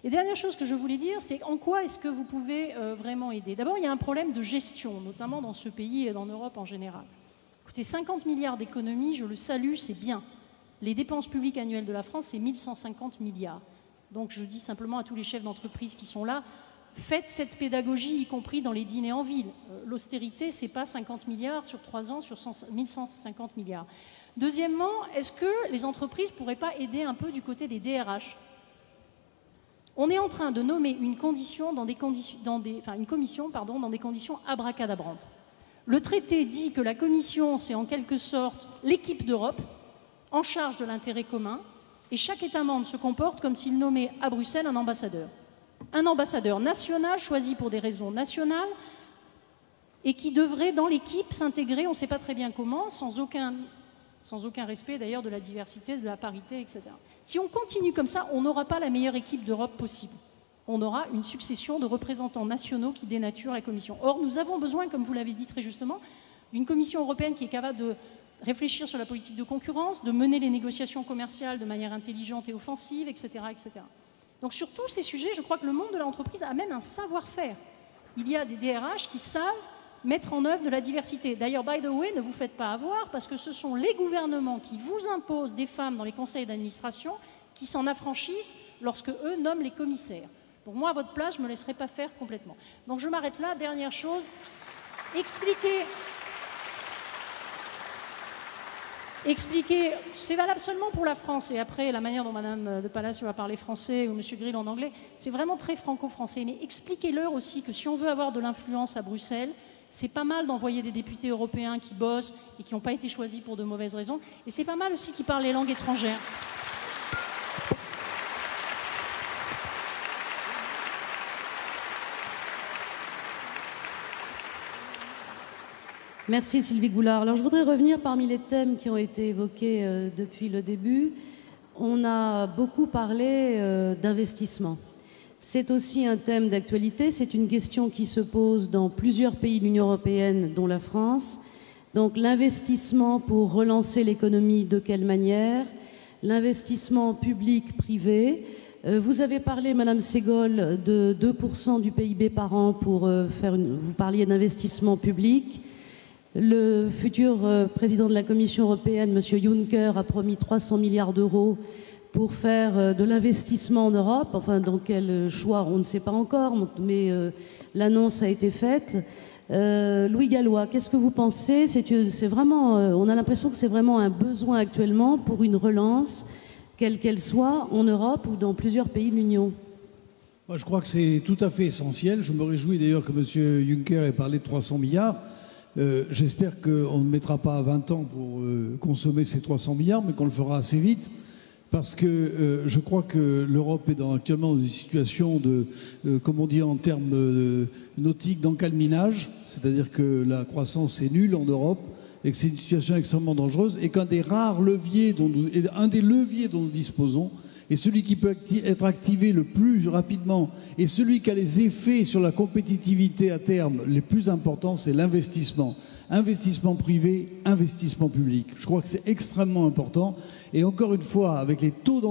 Et dernière chose que je voulais dire, c'est en quoi est-ce que vous pouvez vraiment aider? D'abord, il y a un problème de gestion, notamment dans ce pays et dans l'Europe en général. Écoutez, 50 milliards d'économies, je le salue, c'est bien. Les dépenses publiques annuelles de la France, c'est 1150 milliards. Donc je dis simplement à tous les chefs d'entreprise qui sont là, faites cette pédagogie, y compris dans les dîners en ville. L'austérité, ce n'est pas 50 milliards sur 3 ans, sur 1150 milliards. Deuxièmement, est-ce que les entreprises ne pourraient pas aider un peu du côté des DRH? On est en train de nommer une commission dans des conditions abracadabrantes. Le traité dit que la commission, c'est en quelque sorte l'équipe d'Europe en charge de l'intérêt commun, et chaque État membre se comporte comme s'il nommait à Bruxelles un ambassadeur. Un ambassadeur national choisi pour des raisons nationales et qui devrait dans l'équipe s'intégrer, on ne sait pas très bien comment, sans aucun respect d'ailleurs de la diversité, de la parité, etc. Si on continue comme ça, on n'aura pas la meilleure équipe d'Europe possible. On aura une succession de représentants nationaux qui dénaturent la Commission. Or, nous avons besoin, comme vous l'avez dit très justement, d'une Commission européenne qui est capable de réfléchir sur la politique de concurrence, de mener les négociations commerciales de manière intelligente et offensive, etc., etc. Donc sur tous ces sujets, je crois que le monde de l'entreprise a même un savoir-faire. Il y a des DRH qui savent mettre en œuvre de la diversité. D'ailleurs, by the way, ne vous faites pas avoir parce que ce sont les gouvernements qui vous imposent des femmes dans les conseils d'administration qui s'en affranchissent lorsque eux nomment les commissaires. Donc moi, à votre place, je ne me laisserai pas faire complètement. Donc je m'arrête là. Dernière chose, expliquer, c'est valable seulement pour la France, et après la manière dont Mme de Palacio va parler français ou M. Grill en anglais, c'est vraiment très franco-français. Mais expliquez-leur aussi que si on veut avoir de l'influence à Bruxelles, c'est pas mal d'envoyer des députés européens qui bossent et qui n'ont pas été choisis pour de mauvaises raisons. Et c'est pas mal aussi qu'ils parlent les langues étrangères. Merci Sylvie Goulard. Alors je voudrais revenir parmi les thèmes qui ont été évoqués depuis le début. On a beaucoup parlé d'investissement. C'est aussi un thème d'actualité, c'est une question qui se pose dans plusieurs pays de l'Union européenne, dont la France. Donc l'investissement pour relancer l'économie, de quelle manière? L'investissement public-privé. Vous avez parlé, Madame Segol, de 2% du PIB par an pour vous parliez d'investissement public. Le futur président de la Commission européenne, M. Juncker, a promis 300 milliards d'euros pour faire de l'investissement en Europe. Enfin, dans quel choix, on ne sait pas encore, mais l'annonce a été faite. Louis Gallois, qu'est-ce que vous pensez? C'est vraiment, on a l'impression que c'est vraiment un besoin actuellement pour une relance, quelle qu'elle soit, en Europe ou dans plusieurs pays de l'Union. Moi, je crois que c'est tout à fait essentiel. Je me réjouis d'ailleurs que M. Juncker ait parlé de 300 milliards. J'espère qu'on ne mettra pas 20 ans pour consommer ces 300 milliards, mais qu'on le fera assez vite. Parce que je crois que l'Europe est actuellement dans une situation de, comme on dit en termes nautiques, d'encalminage, c'est-à-dire que la croissance est nulle en Europe et que c'est une situation extrêmement dangereuse et qu'un des rares leviers, un des leviers dont nous disposons, et celui qui peut être activé le plus rapidement et celui qui a les effets sur la compétitivité à terme les plus importants, c'est l'investissement. Investissement privé, investissement public. Je crois que c'est extrêmement important. Et encore une fois, avec les taux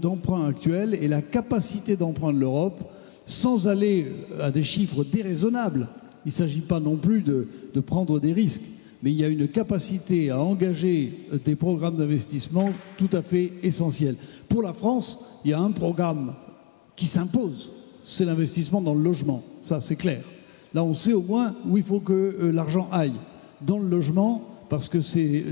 d'emprunt actuels et la capacité d'emprunt de l'Europe, sans aller à des chiffres déraisonnables, il ne s'agit pas non plus de prendre des risques, mais il y a une capacité à engager des programmes d'investissement tout à fait essentiels. Pour la France, il y a un programme qui s'impose, c'est l'investissement dans le logement. Ça, c'est clair. Là, on sait au moins où il faut que l'argent aille. Dans le logement, parce que c'est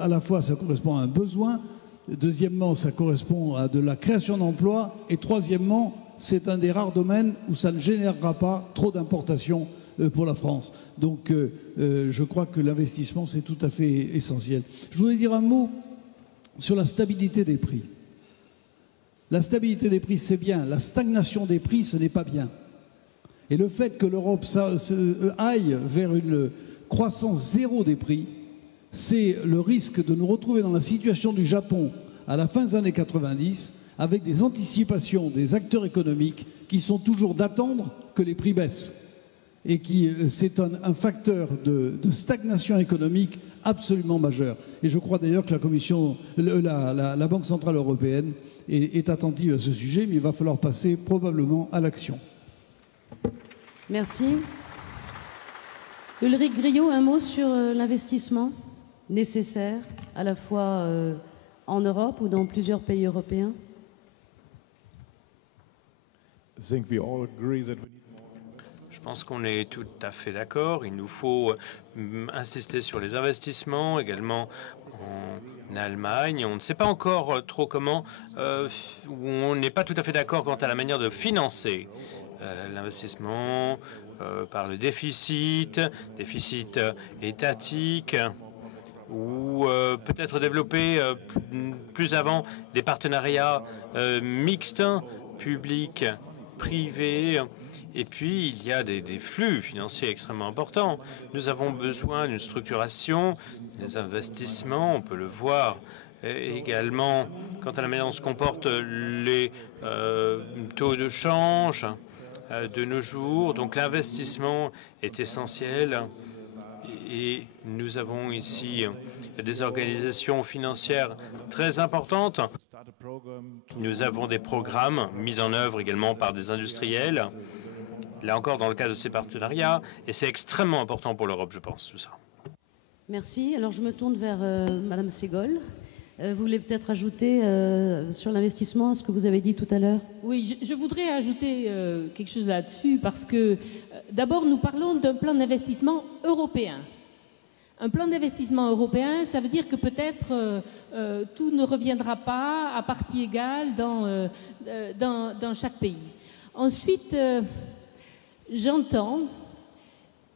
à la fois ça correspond à un besoin, deuxièmement ça correspond à de la création d'emplois, et troisièmement c'est un des rares domaines où ça ne générera pas trop d'importations pour la France. Donc je crois que l'investissement c'est tout à fait essentiel. Je voudrais dire un mot sur la stabilité des prix. La stabilité des prix c'est bien, la stagnation des prix ce n'est pas bien. Et le fait que l'Europe aille vers une croissance zéro des prix, c'est le risque de nous retrouver dans la situation du Japon à la fin des années 90, avec des anticipations des acteurs économiques qui sont toujours d'attendre que les prix baissent. Et c'est un facteur de stagnation économique absolument majeur. Et je crois d'ailleurs que la Banque Centrale Européenne est attentive à ce sujet, mais il va falloir passer probablement à l'action. Merci. Ulrich Griot, un mot sur l'investissement nécessaire, à la fois en Europe ou dans plusieurs pays européens. Je pense qu'on est tout à fait d'accord. Il nous faut insister sur les investissements, également en Allemagne. On ne sait pas encore trop comment, on n'est pas tout à fait d'accord quant à la manière de financer l'investissement par le déficit étatique, ou peut-être développer plus avant des partenariats mixtes, publics, privés. Et puis, il y a des flux financiers extrêmement importants. Nous avons besoin d'une structuration des investissements, on peut le voir également quant à la manière dont se comportent les taux de change de nos jours. Donc l'investissement est essentiel. Et nous avons ici des organisations financières très importantes. Nous avons des programmes mis en œuvre également par des industriels, là encore dans le cadre de ces partenariats, et c'est extrêmement important pour l'Europe, je pense, tout ça. Merci. Alors je me tourne vers Madame Segol. Vous voulez peut-être ajouter sur l'investissement à ce que vous avez dit tout à l'heure? Oui, je voudrais ajouter quelque chose là-dessus, parce que d'abord, nous parlons d'un plan d'investissement européen. Un plan d'investissement européen, ça veut dire que peut-être tout ne reviendra pas à partie égale dans chaque pays. Ensuite, j'entends,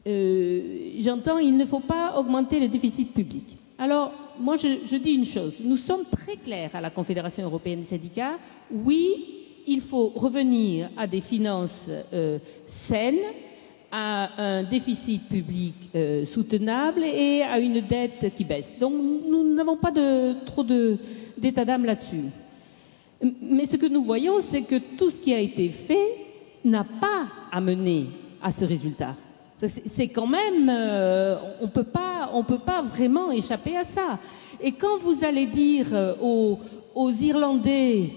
il ne faut pas augmenter le déficit public. Alors, moi, je dis une chose. Nous sommes très clairs à la Confédération européenne des syndicats. Oui, il faut revenir à des finances saines, à un déficit public soutenable et à une dette qui baisse. Donc, nous n'avons pas trop d'état d'âme là-dessus. Mais ce que nous voyons, c'est que tout ce qui a été fait n'a pas amené à ce résultat. C'est quand même, on peut pas vraiment échapper à ça. Et quand vous allez dire aux Irlandais,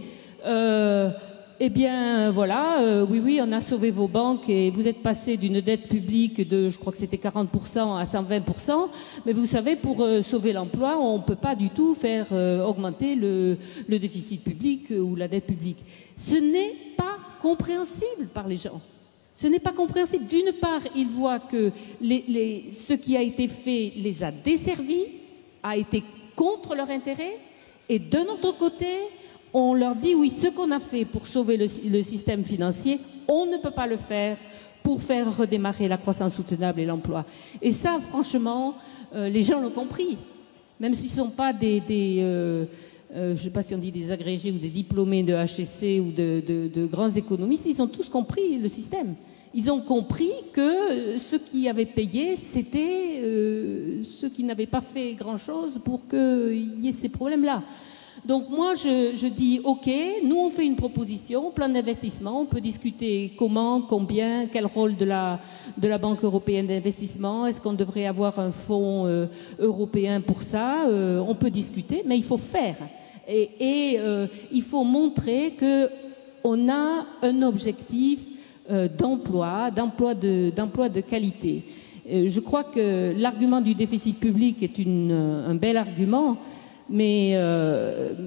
eh bien voilà, oui, on a sauvé vos banques et vous êtes passé d'une dette publique de, je crois que c'était 40% à 120%, mais vous savez, pour sauver l'emploi, on ne peut pas du tout faire augmenter le déficit public ou la dette publique. Ce n'est pas compréhensible par les gens. Ce n'est pas compréhensible. D'une part, ils voient que ce qui a été fait les a desservis, a été contre leur intérêt, et d'un autre côté, on leur dit, oui, ce qu'on a fait pour sauver le système financier, on ne peut pas le faire pour faire redémarrer la croissance soutenable et l'emploi. Et ça, franchement, les gens l'ont compris. Même s'ils ne sont pas je ne sais pas si on dit des agrégés ou des diplômés de HEC ou de grands économistes, ils ont tous compris le système. Ils ont compris que ceux qui avaient payé, c'était ceux qui n'avaient pas fait grand-chose pour qu'il y ait ces problèmes-là. Donc moi, je dis, OK, nous on fait une proposition, plan d'investissement, on peut discuter comment, combien, quel rôle de la Banque européenne d'investissement, est-ce qu'on devrait avoir un fonds européen pour ça, on peut discuter, mais il faut faire. Et il faut montrer qu'on a un objectif d'emploi de qualité. Je crois que l'argument du déficit public est un bel argument, mais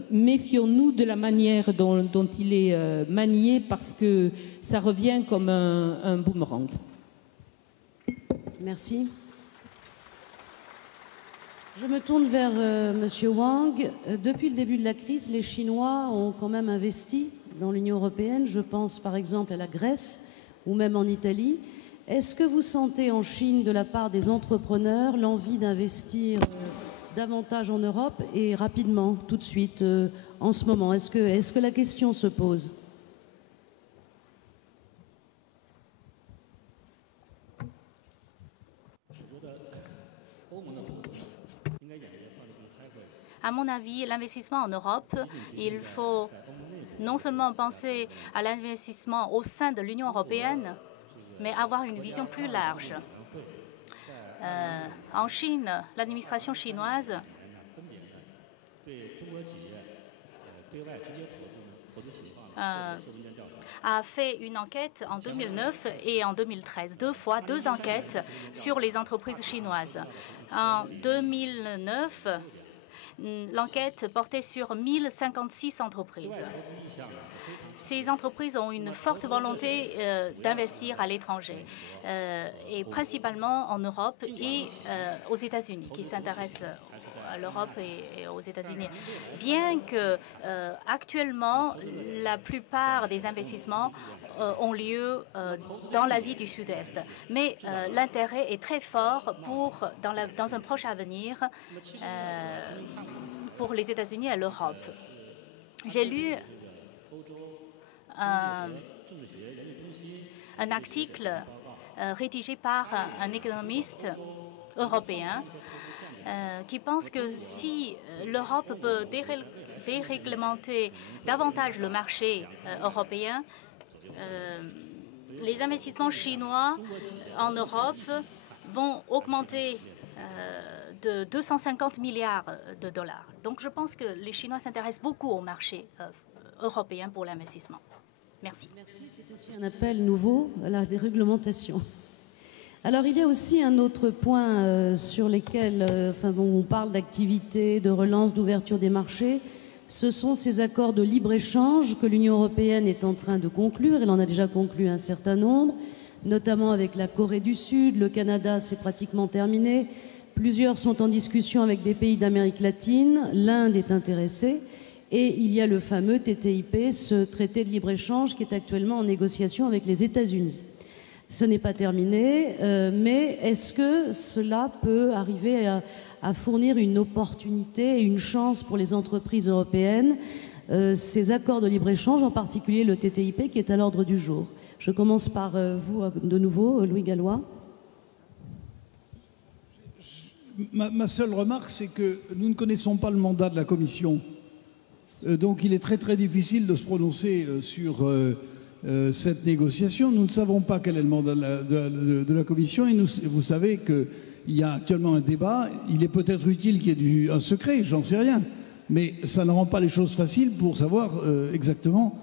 méfions-nous de la manière dont il est manié, parce que ça revient comme un boomerang. Merci. Je me tourne vers Monsieur Wang. Depuis le début de la crise, les Chinois ont quand même investi dans l'Union européenne. Je pense par exemple à la Grèce ou même en Italie. Est-ce que vous sentez en Chine, de la part des entrepreneurs, l'envie d'investir davantage en Europe et rapidement, tout de suite, en ce moment? Est-ce que la question se pose? À mon avis, l'investissement en Europe, il faut non seulement penser à l'investissement au sein de l'Union européenne, mais avoir une vision plus large. En Chine, l'administration chinoise a fait une enquête en 2009 et en 2013, deux enquêtes sur les entreprises chinoises. En 2009, l'enquête portait sur 1056 entreprises. Ces entreprises ont une forte volonté d'investir à l'étranger, et principalement en Europe et aux États-Unis, qui s'intéressent à l'Europe et aux États-Unis. Bien que actuellement, la plupart des investissements ont lieu dans l'Asie du Sud-Est. Mais l'intérêt est très fort dans un proche avenir pour les États-Unis et l'Europe. J'ai lu un article rédigé par un économiste européen qui pense que si l'Europe peut déréglementer davantage le marché européen, les investissements chinois en Europe vont augmenter de 250 milliards de dollars. Donc je pense que les Chinois s'intéressent beaucoup au marché européen pour l'investissement. Merci. Merci. C'est aussi un appel nouveau à la déréglementation. Alors il y a aussi un autre point sur lesquels on parle d'activité, de relance, d'ouverture des marchés. Ce sont ces accords de libre-échange que l'Union européenne est en train de conclure. Elle en a déjà conclu un certain nombre, notamment avec la Corée du Sud. Le Canada, c'est pratiquement terminé. Plusieurs sont en discussion avec des pays d'Amérique latine. L'Inde est intéressée. Et il y a le fameux TTIP, ce traité de libre-échange qui est actuellement en négociation avec les États-Unis. Ce n'est pas terminé, mais est-ce que cela peut arriver à fournir une opportunité et une chance pour les entreprises européennes, ces accords de libre-échange, en particulier le TTIP qui est à l'ordre du jour? Je commence par vous de nouveau, Louis Gallois. Ma seule remarque, c'est que nous ne connaissons pas le mandat de la Commission. Donc il est très très difficile de se prononcer sur cette négociation. Nous ne savons pas quel est le mandat de la Commission et vous savez qu'il y a actuellement un débat. Il est peut-être utile qu'il y ait un secret, j'en sais rien. Mais ça ne rend pas les choses faciles pour savoir exactement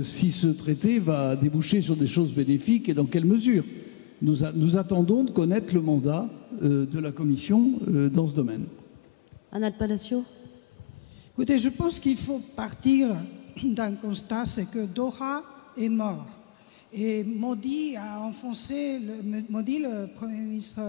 si ce traité va déboucher sur des choses bénéfiques et dans quelle mesure. Nous attendons de connaître le mandat de la Commission dans ce domaine. Anna Palacio. Écoutez, je pense qu'il faut partir d'un constat, c'est que Doha est mort. Et Modi, le Premier ministre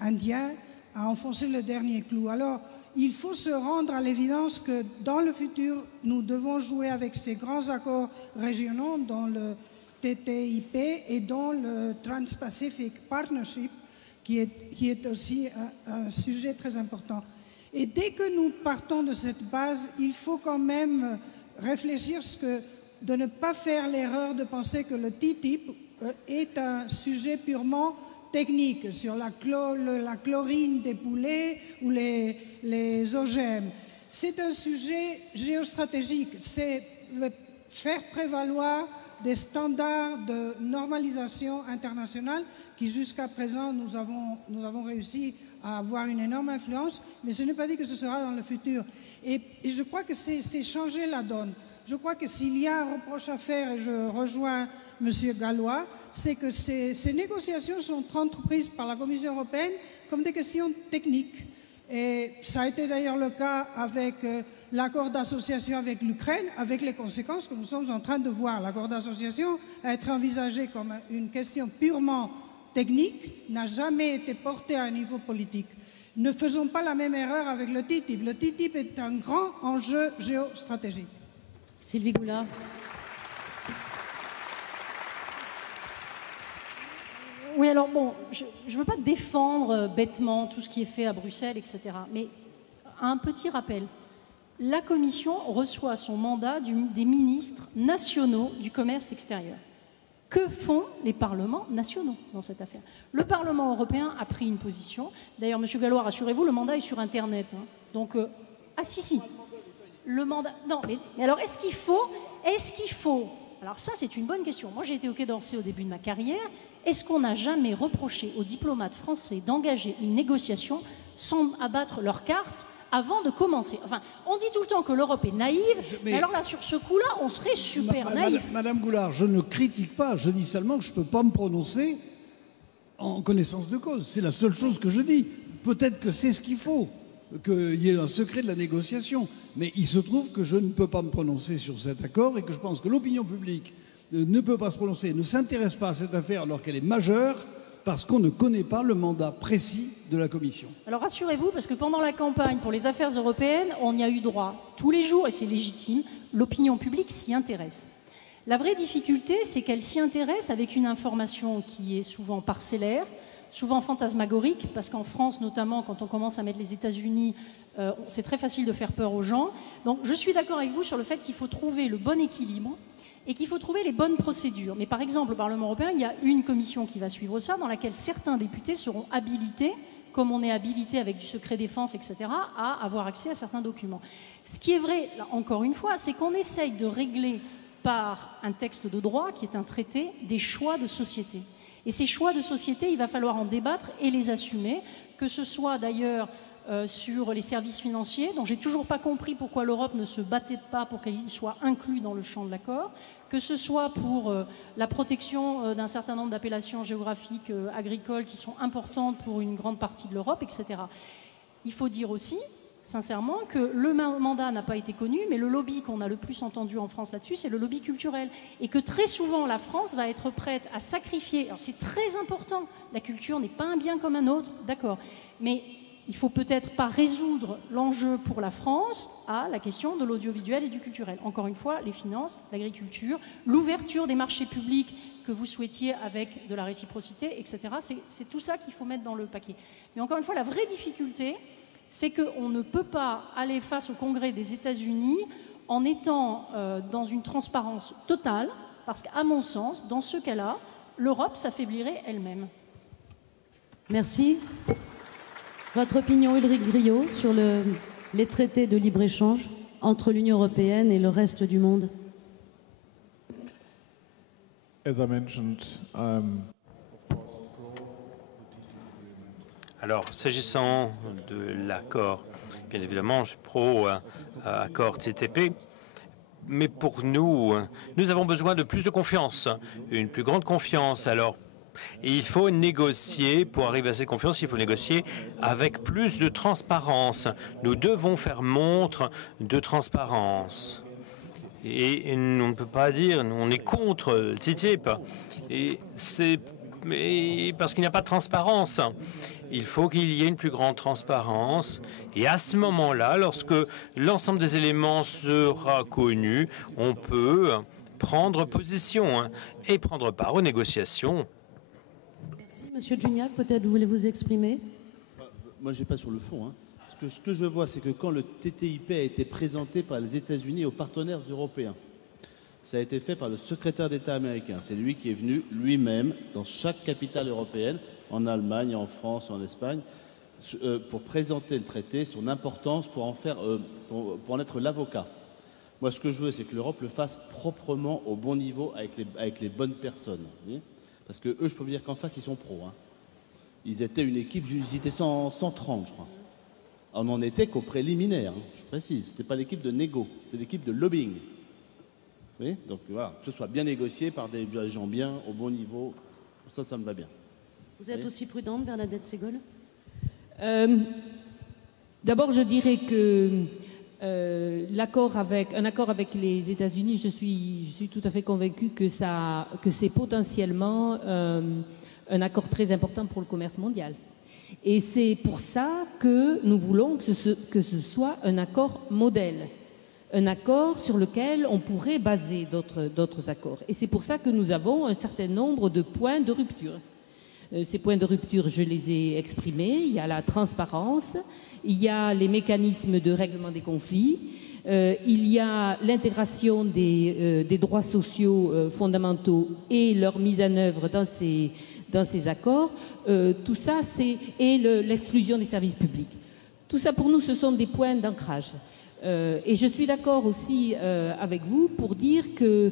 indien, a enfoncé le dernier clou. Alors, il faut se rendre à l'évidence que dans le futur, nous devons jouer avec ces grands accords régionaux dans le TTIP et dans le Trans-Pacific Partnership, qui est aussi un sujet très important. Et dès que nous partons de cette base, il faut quand même réfléchir de ne pas faire l'erreur de penser que le TTIP est un sujet purement technique sur la chlorine des poulets ou les OGM. C'est un sujet géostratégique, c'est faire prévaloir des standards de normalisation internationale qui jusqu'à présent nous avons réussi à avoir une énorme influence, mais ce n'est pas dit que ce sera dans le futur. Et je crois que c'est changer la donne. Je crois que s'il y a un reproche à faire, et je rejoins M. Gallois, c'est que ces négociations sont entreprises par la Commission européenne comme des questions techniques. Et ça a été d'ailleurs le cas avec l'accord d'association avec l'Ukraine, avec les conséquences que nous sommes en train de voir. L'accord d'association a été envisagé comme une question purement technique, n'a jamais été porté à un niveau politique. Ne faisons pas la même erreur avec le TTIP. Le TTIP est un grand enjeu géostratégique. Sylvie Goulard. Oui, alors bon, je ne veux pas défendre bêtement tout ce qui est fait à Bruxelles, etc. Mais un petit rappel. La Commission reçoit son mandat des ministres nationaux du commerce extérieur. Que font les parlements nationaux dans cette affaire? Le Parlement européen a pris une position. D'ailleurs, M. Gallois, rassurez-vous, le mandat est sur Internet. Hein. Donc, si. Le mandat... Non, mais alors, est-ce qu'il faut... Alors ça, c'est une bonne question. Moi, j'ai été au Quai d'Orsay au début de ma carrière. Est-ce qu'on n'a jamais reproché aux diplomates français d'engager une négociation sans abattre leurs cartes avant de commencer? Enfin, on dit tout le temps que l'Europe est naïve, mais alors là, sur ce coup-là, on serait super naïf. Madame Goulard, je ne critique pas, je dis seulement que je ne peux pas me prononcer en connaissance de cause. C'est la seule chose que je dis. Peut-être que c'est ce qu'il faut, qu'il y ait un secret de la négociation. Mais il se trouve que je ne peux pas me prononcer sur cet accord et que je pense que l'opinion publique ne peut pas se prononcer, ne s'intéresse pas à cette affaire alors qu'elle est majeure, parce qu'on ne connaît pas le mandat précis de la Commission. Alors rassurez-vous, parce que pendant la campagne pour les affaires européennes, on y a eu droit tous les jours, et c'est légitime, l'opinion publique s'y intéresse. La vraie difficulté, c'est qu'elle s'y intéresse avec une information qui est souvent parcellaire, souvent fantasmagorique, parce qu'en France, notamment, quand on commence à mettre les États-Unis, c'est très facile de faire peur aux gens. Donc je suis d'accord avec vous sur le fait qu'il faut trouver le bon équilibre et qu'il faut trouver les bonnes procédures. Mais par exemple, au Parlement européen, il y a une commission qui va suivre ça, dans laquelle certains députés seront habilités, comme on est habilité avec du secret défense, etc., à avoir accès à certains documents. Ce qui est vrai, là, encore une fois, c'est qu'on essaye de régler par un texte de droit, qui est un traité, des choix de société. Et ces choix de société, il va falloir en débattre et les assumer, que ce soit d'ailleurs sur les services financiers, dont j'ai toujours pas compris pourquoi l'Europe ne se battait pas pour qu'ils soient inclus dans le champ de l'accord, que ce soit pour la protection d'un certain nombre d'appellations géographiques agricoles qui sont importantes pour une grande partie de l'Europe, etc. Il faut dire aussi, sincèrement, que le mandat n'a pas été connu, mais le lobby qu'on a le plus entendu en France là-dessus, c'est le lobby culturel. Et que très souvent, la France va être prête à sacrifier... Alors c'est très important, la culture n'est pas un bien comme un autre, d'accord, mais... il ne faut peut-être pas résoudre l'enjeu pour la France à la question de l'audiovisuel et du culturel. Encore une fois, les finances, l'agriculture, l'ouverture des marchés publics que vous souhaitiez avec de la réciprocité, etc. C'est tout ça qu'il faut mettre dans le paquet. Mais encore une fois, la vraie difficulté, c'est qu'on ne peut pas aller face au Congrès des États-Unis en étant dans une transparence totale, parce qu'à mon sens, dans ce cas-là, l'Europe s'affaiblirait elle-même. Merci. Votre opinion, Ulrich Griot, sur les traités de libre-échange? entre l'Union européenne et le reste du monde? Alors, s'agissant de l'accord, bien évidemment, je suis pro-accord TTP, mais pour nous, nous avons besoin de plus de confiance, une plus grande confiance. Alors, il faut négocier, pour arriver à cette confiance, il faut négocier avec plus de transparence. Nous devons faire montre de transparence. Et on ne peut pas dire, on est contre TTIP. Et c'est parce qu'il n'y a pas de transparence. Il faut qu'il y ait une plus grande transparence. Et à ce moment-là, lorsque l'ensemble des éléments sera connu, on peut prendre position et prendre part aux négociations. Merci. Monsieur Juniac, peut-être voulez-vous exprimer? Moi, je n'ai pas sur le fond. Ce que je vois, c'est que quand le TTIP a été présenté par les États-Unis aux partenaires européens, ça a été fait par le secrétaire d'État américain. C'est lui qui est venu lui-même dans chaque capitale européenne, en Allemagne, en France, en Espagne, pour présenter le traité, son importance, pour en être l'avocat. Moi, ce que je veux, c'est que l'Europe le fasse proprement, au bon niveau, avec les bonnes personnes. Parce que eux, je peux vous dire qu'en face, ils sont pros. Ils étaient une équipe, ils étaient 130, je crois. On n'en était qu'au préliminaire, je précise. Ce n'était pas l'équipe de négo, c'était l'équipe de lobbying. Oui, donc voilà, que ce soit bien négocié par des gens bien, au bon niveau, ça me va bien. Vous êtes aussi prudente, Bernadette Segol? D'abord, je dirais que un accord avec les États-Unis, je suis tout à fait convaincue que c'est potentiellement un accord très important pour le commerce mondial. Et c'est pour ça que nous voulons que ce soit un accord modèle. Un accord sur lequel on pourrait baser d'autres accords. Et c'est pour ça que nous avons un certain nombre de points de rupture. Ces points de rupture, je les ai exprimés. Il y a la transparence, il y a les mécanismes de règlement des conflits, il y a l'intégration des droits sociaux fondamentaux et leur mise en œuvre dans ces accords. Tout ça, et l'exclusion des services publics. Tout ça, pour nous, ce sont des points d'ancrage. Et je suis d'accord aussi avec vous pour dire que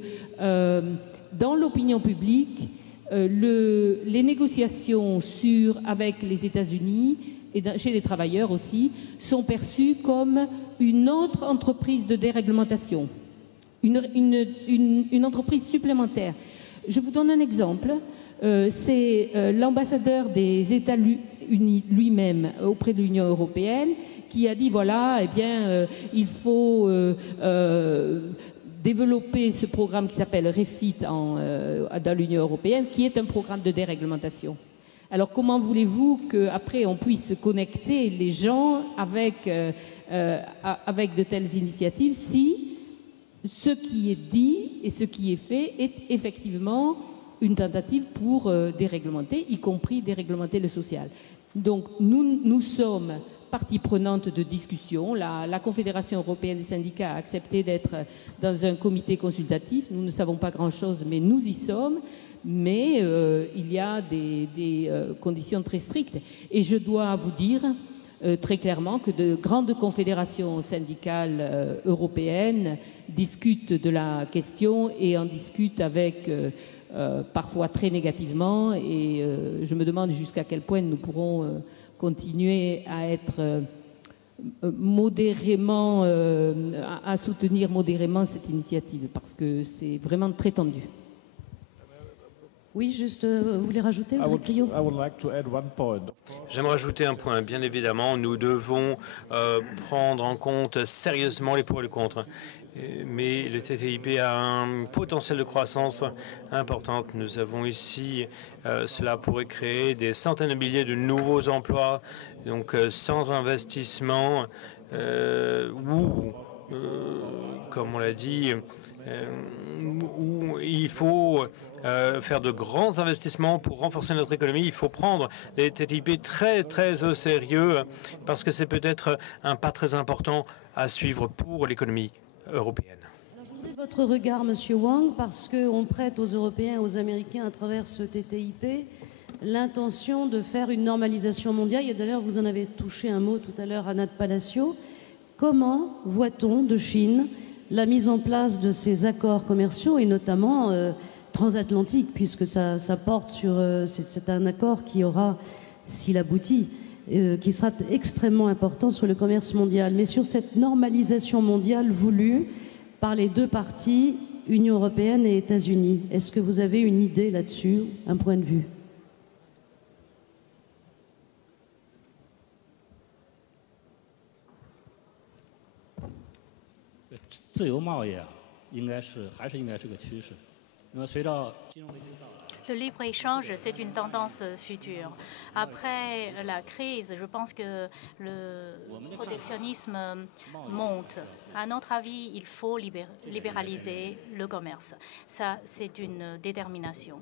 dans l'opinion publique, les négociations avec les États-Unis et chez les travailleurs aussi sont perçues comme une autre entreprise de déréglementation, une entreprise supplémentaire. Je vous donne un exemple. C'est l'ambassadeur des États-Unis lui-même auprès de l'Union européenne qui a dit voilà, eh bien, il faut développer ce programme qui s'appelle REFIT dans l'Union européenne, qui est un programme de déréglementation. Alors comment voulez-vous qu'après on puisse connecter les gens avec de telles initiatives si ce qui est dit et ce qui est fait est effectivement une tentative pour déréglementer, y compris déréglementer le social. Donc nous sommes partie prenante de discussion. La Confédération européenne des syndicats a accepté d'être dans un comité consultatif. Nous ne savons pas grand-chose, mais nous y sommes. Mais il y a des conditions très strictes. Et je dois vous dire très clairement que de grandes confédérations syndicales européennes discutent de la question et en discutent avec... parfois très négativement, et je me demande jusqu'à quel point nous pourrons continuer à être modérément, à soutenir modérément cette initiative, parce que c'est vraiment très tendu. Oui, juste, vous voulez rajouter? J'aimerais rajouter un point. Bien évidemment, nous devons prendre en compte sérieusement les pour et les contre. Mais le TTIP a un potentiel de croissance importante. Nous avons ici, cela pourrait créer des centaines de milliers de nouveaux emplois, donc sans investissement, ou, comme on l'a dit, où il faut faire de grands investissements pour renforcer notre économie. Il faut prendre les TTIP très, très au sérieux, parce que c'est peut-être un pas très important à suivre pour l'économie européenne. Alors, je voudrais votre regard, Monsieur Wang, parce qu'on prête aux Européens et aux Américains à travers ce TTIP l'intention de faire une normalisation mondiale. Et d'ailleurs, vous en avez touché un mot tout à l'heure, Anat Palacio. Comment voit-on de Chine la mise en place de ces accords commerciaux et notamment transatlantiques, puisque ça porte sur... c'est un accord qui aura, s'il aboutit, qui sera extrêmement important sur le commerce mondial. Mais sur cette normalisation mondiale voulue par les deux parties, Union européenne et États-Unis, est-ce que vous avez une idée là-dessus, un point de vue ? 自由贸易啊，还是应该是个趋势，因为随着金融危机到来。 Le libre-échange, c'est une tendance future. Après la crise, je pense que le protectionnisme monte. À notre avis, il faut libéraliser le commerce. Ça, c'est une détermination.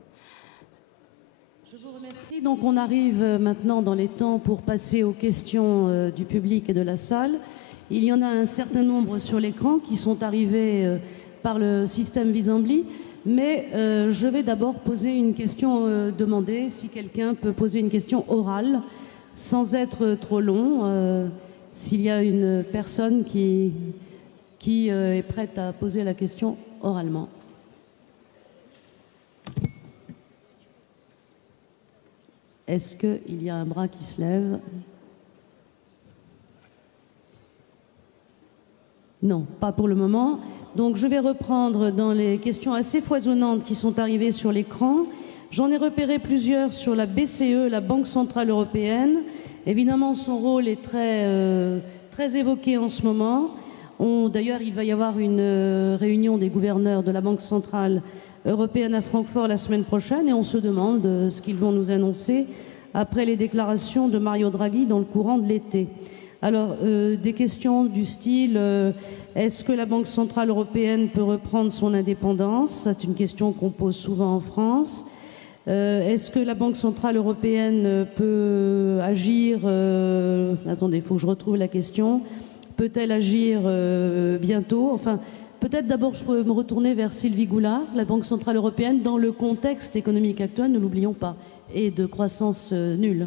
Je vous remercie. Donc on arrive maintenant dans les temps pour passer aux questions du public et de la salle. Il y en a un certain nombre sur l'écran qui sont arrivés par le système Visambly. Mais je vais d'abord poser une question demandée, si quelqu'un peut poser une question orale, sans être trop long. S'il y a une personne qui est prête à poser la question oralement. Est-ce qu'il y a un bras qui se lève? Non, pas pour le moment. Donc je vais reprendre dans les questions assez foisonnantes qui sont arrivées sur l'écran. J'en ai repéré plusieurs sur la BCE, la Banque Centrale Européenne. Évidemment, son rôle est très évoqué en ce moment. D'ailleurs, il va y avoir une réunion des gouverneurs de la Banque Centrale Européenne à Francfort la semaine prochaine et on se demande ce qu'ils vont nous annoncer après les déclarations de Mario Draghi dans le courant de l'été. Alors, des questions du style est-ce que la Banque Centrale Européenne peut reprendre son indépendance? Ça, c'est une question qu'on pose souvent en France. Est-ce que la Banque Centrale Européenne peut agir... attendez, il faut que je retrouve la question. Peut-elle agir bientôt? Enfin, peut-être d'abord, je pourrais me retourner vers Sylvie Goulard, la Banque Centrale Européenne, dans le contexte économique actuel, ne l'oublions pas, et de croissance nulle.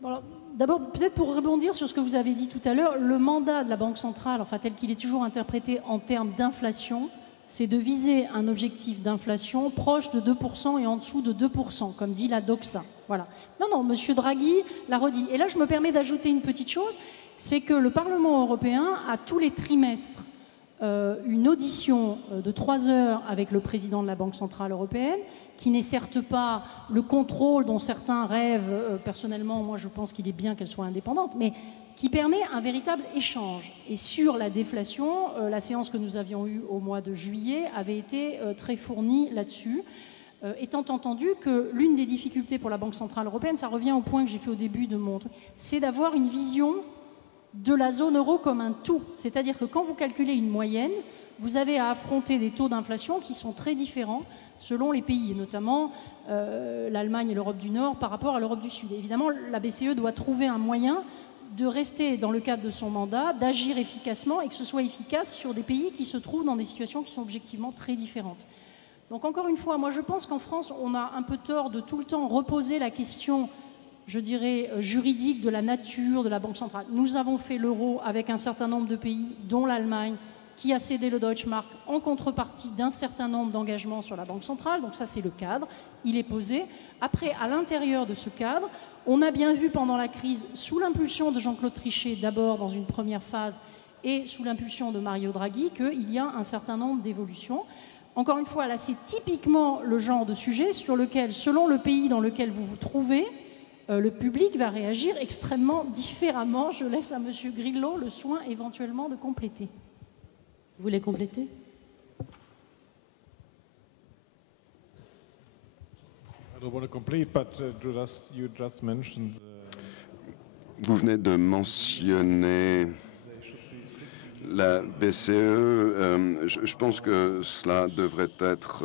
Bon, d'abord, peut-être pour rebondir sur ce que vous avez dit tout à l'heure, le mandat de la Banque centrale, enfin tel qu'il est toujours interprété en termes d'inflation, c'est de viser un objectif d'inflation proche de 2% et en dessous de 2%, comme dit la Doxa. Voilà. Non, M. Draghi l'a redit. Et là, je me permets d'ajouter une petite chose, c'est que le Parlement européen a tous les trimestres une audition de 3 heures avec le président de la Banque centrale européenne, qui n'est certes pas le contrôle dont certains rêvent. Personnellement, moi, je pense qu'il est bien qu'elle soit indépendante, mais qui permet un véritable échange. Et sur la déflation, la séance que nous avions eue au mois de juillet avait été très fournie là-dessus, étant entendu que l'une des difficultés pour la Banque centrale européenne, ça revient au point que j'ai fait au début de mon truc, c'est d'avoir une vision de la zone euro comme un tout. C'est-à-dire que quand vous calculez une moyenne, vous avez à affronter des taux d'inflation qui sont très différents selon les pays, et notamment l'Allemagne et l'Europe du Nord par rapport à l'Europe du Sud. Et évidemment, la BCE doit trouver un moyen de rester dans le cadre de son mandat, d'agir efficacement et que ce soit efficace sur des pays qui se trouvent dans des situations qui sont objectivement très différentes. Donc encore une fois, moi je pense qu'en France, on a un peu tort de tout le temps reposer la question, je dirais, juridique de la nature de la Banque centrale. Nous avons fait l'euro avec un certain nombre de pays, dont l'Allemagne, qui a cédé le Deutsche Mark en contrepartie d'un certain nombre d'engagements sur la Banque centrale. Donc ça, c'est le cadre, il est posé. Après, à l'intérieur de ce cadre, on a bien vu pendant la crise, sous l'impulsion de Jean-Claude Trichet, d'abord dans une première phase, et sous l'impulsion de Mario Draghi, qu'il y a un certain nombre d'évolutions. Encore une fois, là, c'est typiquement le genre de sujet sur lequel, selon le pays dans lequel vous vous trouvez, le public va réagir extrêmement différemment. Je laisse à M. Grillo le soin éventuellement de compléter. Vous voulez compléter? I don't want to complete, but you just mentioned. Vous venez de mentionner la BCE. Je pense que cela devrait être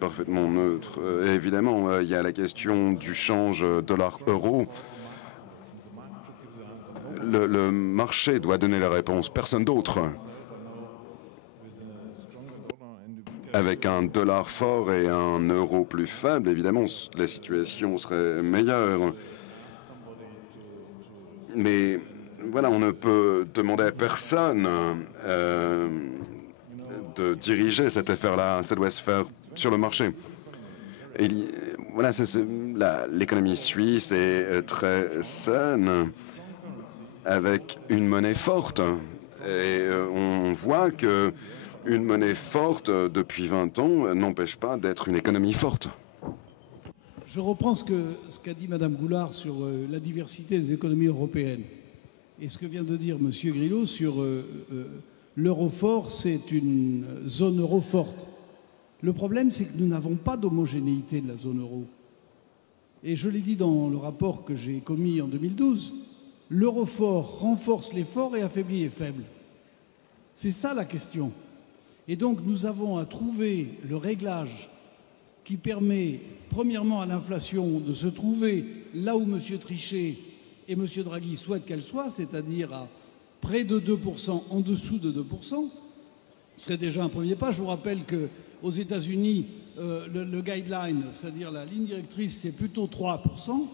parfaitement neutre. Et évidemment, il y a la question du change dollar-euro. Le marché doit donner la réponse, personne d'autre. Avec un dollar fort et un euro plus faible, évidemment, la situation serait meilleure. Mais voilà, on ne peut demander à personne de diriger cette affaire-là. Ça doit se faire sur le marché. Et voilà, l'économie suisse est très saine, avec une monnaie forte. Et on voit que une monnaie forte depuis 20 ans n'empêche pas d'être une économie forte. Je reprends ce qu'a dit Mme Goulard sur la diversité des économies européennes. Et ce que vient de dire M. Grillo sur l'euro fort, c'est une zone euro forte. Le problème, c'est que nous n'avons pas d'homogénéité de la zone euro. Et je l'ai dit dans le rapport que j'ai commis en 2012, l'euro fort renforce les forts et affaiblit les faibles. C'est ça la question. Et donc nous avons à trouver le réglage qui permet, premièrement, à l'inflation de se trouver là où M. Trichet et M. Draghi souhaitent qu'elle soit, c'est-à-dire à près de 2%, en dessous de 2%. Ce serait déjà un premier pas. Je vous rappelle qu'aux États-Unis, le guideline, c'est-à-dire la ligne directrice, c'est plutôt 3%.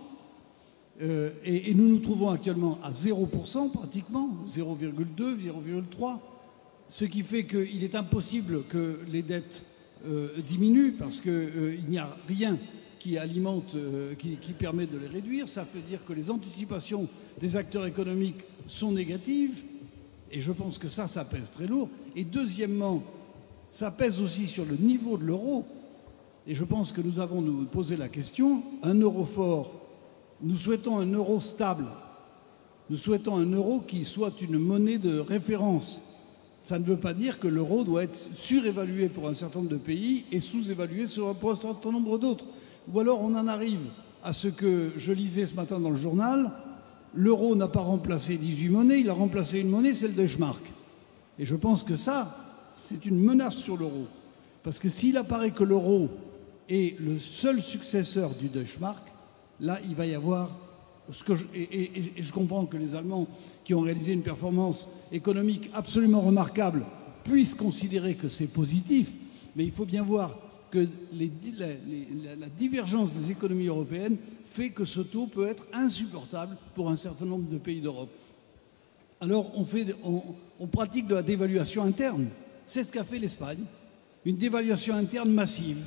Et nous nous trouvons actuellement à 0% pratiquement, 0,2, 0,3. Ce qui fait qu'il est impossible que les dettes diminuent parce qu'il n'y a rien qui alimente, qui permet de les réduire. Ça veut dire que les anticipations des acteurs économiques sont négatives. Et je pense que ça pèse très lourd. Et deuxièmement, ça pèse aussi sur le niveau de l'euro. Et je pense que nous avons nous posé la question, un euro fort, nous souhaitons un euro stable. Nous souhaitons un euro qui soit une monnaie de référence. Ça ne veut pas dire que l'euro doit être surévalué pour un certain nombre de pays et sous-évalué pour un certain nombre d'autres. Ou alors on en arrive à ce que je lisais ce matin dans le journal, l'euro n'a pas remplacé 18 monnaies, il a remplacé une monnaie, c'est le Deutschmark. Et je pense que ça, c'est une menace sur l'euro. Parce que s'il apparaît que l'euro est le seul successeur du Deutschmark, là, il va y avoir... Et je comprends que les Allemands, qui ont réalisé une performance économique absolument remarquable, puissent considérer que c'est positif, mais il faut bien voir que la divergence des économies européennes fait que ce taux peut être insupportable pour un certain nombre de pays d'Europe. Alors on pratique de la dévaluation interne. C'est ce qu'a fait l'Espagne, une dévaluation interne massive.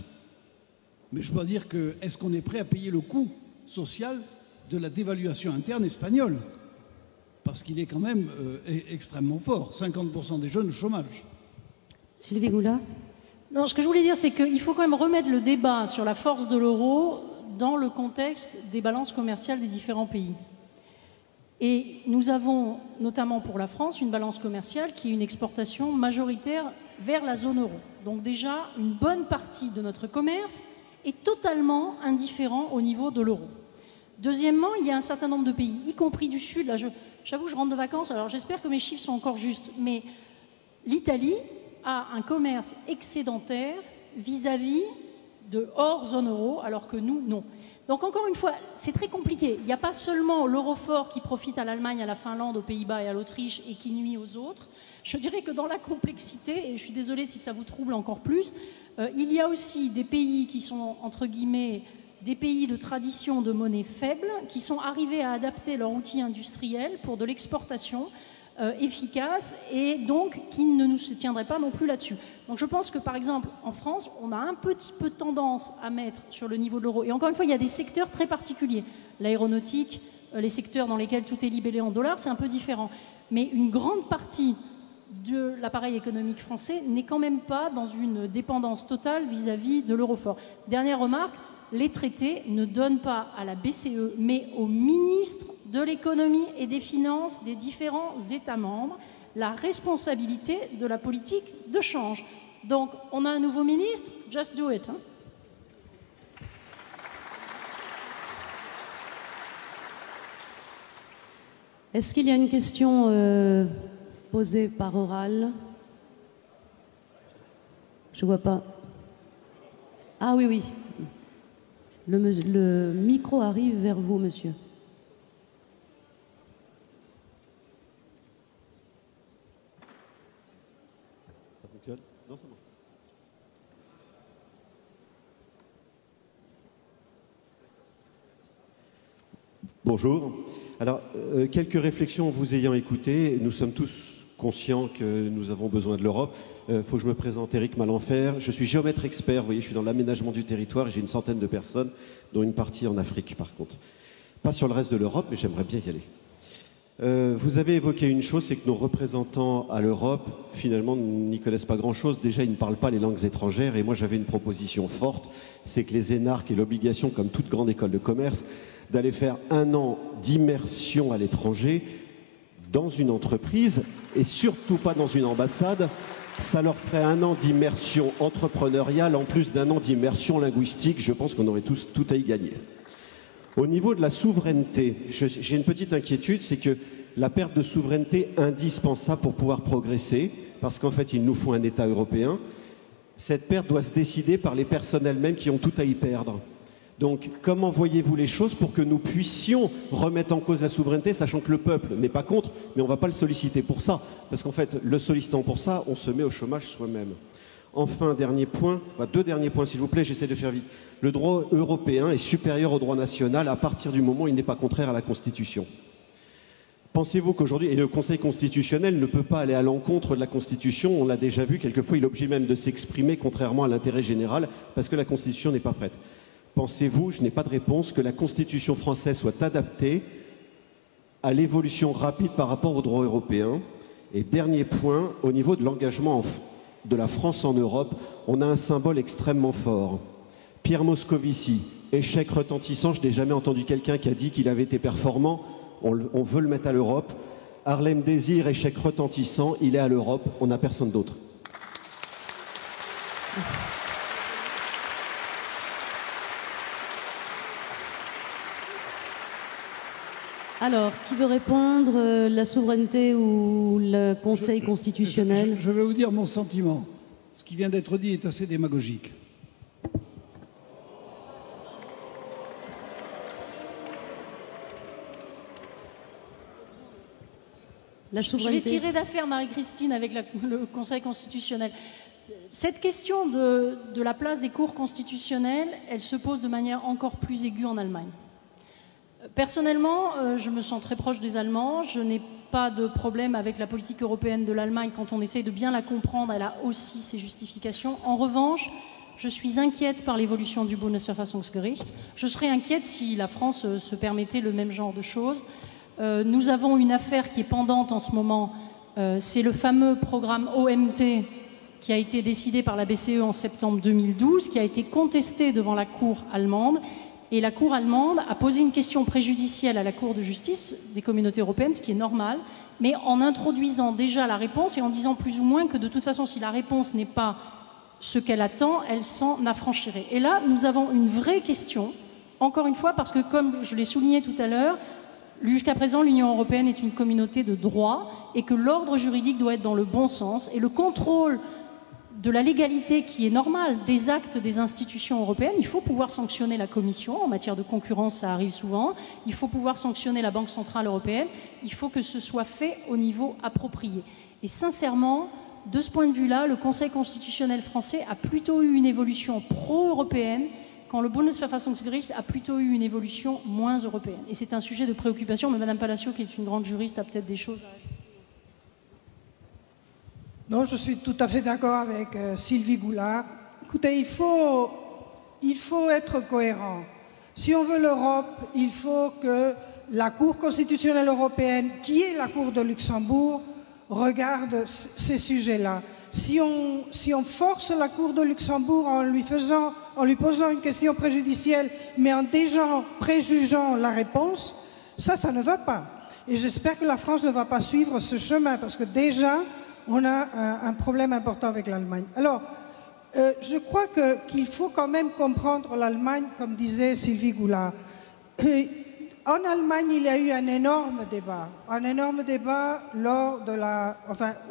Mais je dois dire que, est-ce qu'on est prêt à payer le coût social de la dévaluation interne espagnole? Parce qu'il est quand même extrêmement fort, 50% des jeunes au chômage. Sylvie Goulard. Non, ce que je voulais dire, c'est qu'il faut quand même remettre le débat sur la force de l'euro dans le contexte des balances commerciales des différents pays. Et nous avons, notamment pour la France, une balance commerciale qui est une exportation majoritaire vers la zone euro. Donc déjà, une bonne partie de notre commerce est totalement indifférent au niveau de l'euro. Deuxièmement, il y a un certain nombre de pays, y compris du Sud. Là, j'avoue, je rentre de vacances, alors j'espère que mes chiffres sont encore justes, mais l'Italie a un commerce excédentaire vis-à-vis de hors zone euro, alors que nous, non. Donc encore une fois, c'est très compliqué. Il n'y a pas seulement l'euro fort qui profite à l'Allemagne, à la Finlande, aux Pays-Bas et à l'Autriche et qui nuit aux autres. Je dirais que dans la complexité, et je suis désolée si ça vous trouble encore plus, il y a aussi des pays qui sont, entre guillemets, des pays de tradition de monnaie faible, qui sont arrivés à adapter leur outil industriel pour de l'exportation efficace et donc qui ne nous tiendraient pas non plus là-dessus. Donc je pense que par exemple en France, on a un petit peu tendance à mettre sur le niveau de l'euro. Et encore une fois, il y a des secteurs très particuliers. L'aéronautique, les secteurs dans lesquels tout est libellé en dollars, c'est un peu différent. Mais une grande partie de l'appareil économique français n'est quand même pas dans une dépendance totale vis-à-vis de l'euro fort. Dernière remarque, les traités ne donnent pas à la BCE, mais au ministre de l'économie et des finances des différents États membres la responsabilité de la politique de change. Donc, on a un nouveau ministre, just do it. Hein. Est-ce qu'il y a une question posée par oral? Je ne vois pas. Ah oui, oui. Le micro arrive vers vous, monsieur. Ça fonctionne? Non, ça marche. Bonjour. Alors, quelques réflexions en vous ayant écouté. Nous sommes tous conscients que nous avons besoin de l'Europe. Il faut que je me présente, Éric Malenfer. Je suis géomètre expert, vous voyez, je suis dans l'aménagement du territoire et j'ai une centaine de personnes, dont une partie en Afrique par contre. Pas sur le reste de l'Europe, mais j'aimerais bien y aller. Vous avez évoqué une chose, c'est que nos représentants à l'Europe, finalement, n'y connaissent pas grand-chose. Déjà, ils ne parlent pas les langues étrangères. Et moi, j'avais une proposition forte, c'est que les énarques aient l'obligation, comme toute grande école de commerce, d'aller faire 1 an d'immersion à l'étranger dans une entreprise et surtout pas dans une ambassade. Ça leur ferait 1 an d'immersion entrepreneuriale en plus d'1 an d'immersion linguistique. Je pense qu'on aurait tous tout à y gagner. Au niveau de la souveraineté, j'ai une petite inquiétude, c'est que la perte de souveraineté indispensable pour pouvoir progresser, parce qu'en fait, il nous faut un État européen, cette perte doit se décider par les personnes elles-mêmes qui ont tout à y perdre. Donc, comment voyez-vous les choses pour que nous puissions remettre en cause la souveraineté, sachant que le peuple n'est pas contre, mais on ne va pas le solliciter pour ça, parce qu'en fait, le sollicitant pour ça, on se met au chômage soi-même. Enfin, dernier point, 2 derniers points s'il vous plaît, j'essaie de faire vite. Le droit européen est supérieur au droit national à partir du moment où il n'est pas contraire à la Constitution. Pensez-vous qu'aujourd'hui, et le Conseil constitutionnel ne peut pas aller à l'encontre de la Constitution, on l'a déjà vu, quelquefois il est obligé même de s'exprimer contrairement à l'intérêt général, parce que la Constitution n'est pas prête. Pensez-vous, je n'ai pas de réponse, que la Constitution française soit adaptée à l'évolution rapide par rapport au droit européen? Et dernier point, au niveau de l'engagement de la France en Europe, on a un symbole extrêmement fort. Pierre Moscovici, échec retentissant, je n'ai jamais entendu quelqu'un qui a dit qu'il avait été performant, on veut le mettre à l'Europe. Harlem Désir, échec retentissant, il est à l'Europe, on n'a personne d'autre. Alors, qui veut répondre, la souveraineté ou le Conseil constitutionnel? Je vais vous dire mon sentiment. Ce qui vient d'être dit est assez démagogique. Je vais tirer d'affaire Marie-Christine avec le Conseil constitutionnel. Cette question de la place des cours constitutionnels, elle se pose de manière encore plus aiguë en Allemagne. Personnellement, je me sens très proche des Allemands. Je n'ai pas de problème avec la politique européenne de l'Allemagne. Quand on essaye de bien la comprendre, elle a aussi ses justifications. En revanche, je suis inquiète par l'évolution du Bundesverfassungsgericht. Je serais inquiète si la France se permettait le même genre de choses. Nous avons une affaire qui est pendante en ce moment. C'est le fameux programme OMT qui a été décidé par la BCE en septembre 2012, qui a été contesté devant la Cour allemande. Et la Cour allemande a posé une question préjudicielle à la Cour de justice des communautés européennes, ce qui est normal, mais en introduisant déjà la réponse et en disant plus ou moins que de toute façon, si la réponse n'est pas ce qu'elle attend, elle s'en affranchirait. Et là, nous avons une vraie question, encore une fois, parce que comme je l'ai souligné tout à l'heure, jusqu'à présent, l'Union européenne est une communauté de droit et que l'ordre juridique doit être dans le bon sens et le contrôle de la légalité qui est normale des actes des institutions européennes. Il faut pouvoir sanctionner la Commission. En matière de concurrence, ça arrive souvent. Il faut pouvoir sanctionner la Banque centrale européenne. Il faut que ce soit fait au niveau approprié. Et sincèrement, de ce point de vue-là, le Conseil constitutionnel français a plutôt eu une évolution pro-européenne quand le Bundesverfassungsgericht a plutôt eu une évolution moins européenne. Et c'est un sujet de préoccupation, mais Mme Palacio, qui est une grande juriste, a peut-être des choses à ajouter. Non, je suis tout à fait d'accord avec Sylvie Goulard. Écoutez, il faut être cohérent. Si on veut l'Europe, il faut que la Cour constitutionnelle européenne, qui est la Cour de Luxembourg, regarde ces sujets-là. Si on force la Cour de Luxembourg en lui posant une question préjudicielle, mais en déjà préjugeant la réponse, ça ne va pas. Et j'espère que la France ne va pas suivre ce chemin, parce que déjà, on a un problème important avec l'Allemagne. Alors, je crois qu'il faut quand même comprendre l'Allemagne, comme disait Sylvie Goulard. En Allemagne, il y a eu un énorme débat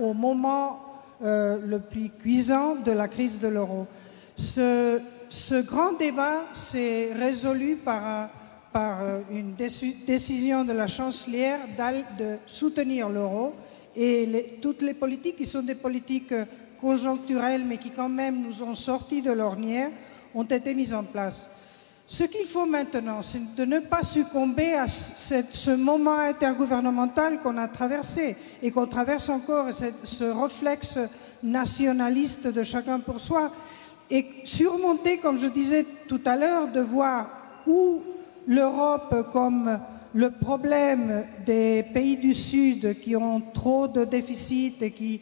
au moment le plus cuisant de la crise de l'euro. Ce grand débat s'est résolu par une décision de la chancelière de soutenir l'euro. Et toutes les politiques qui sont des politiques conjoncturelles, mais qui quand même nous ont sortis de l'ornière, ont été mises en place. Ce qu'il faut maintenant, c'est de ne pas succomber à ce moment intergouvernemental qu'on a traversé et qu'on traverse encore, ce réflexe nationaliste de chacun pour soi, et surmonter, comme je disais tout à l'heure, de voir où l'Europe comme le problème des pays du Sud qui ont trop de déficits et qui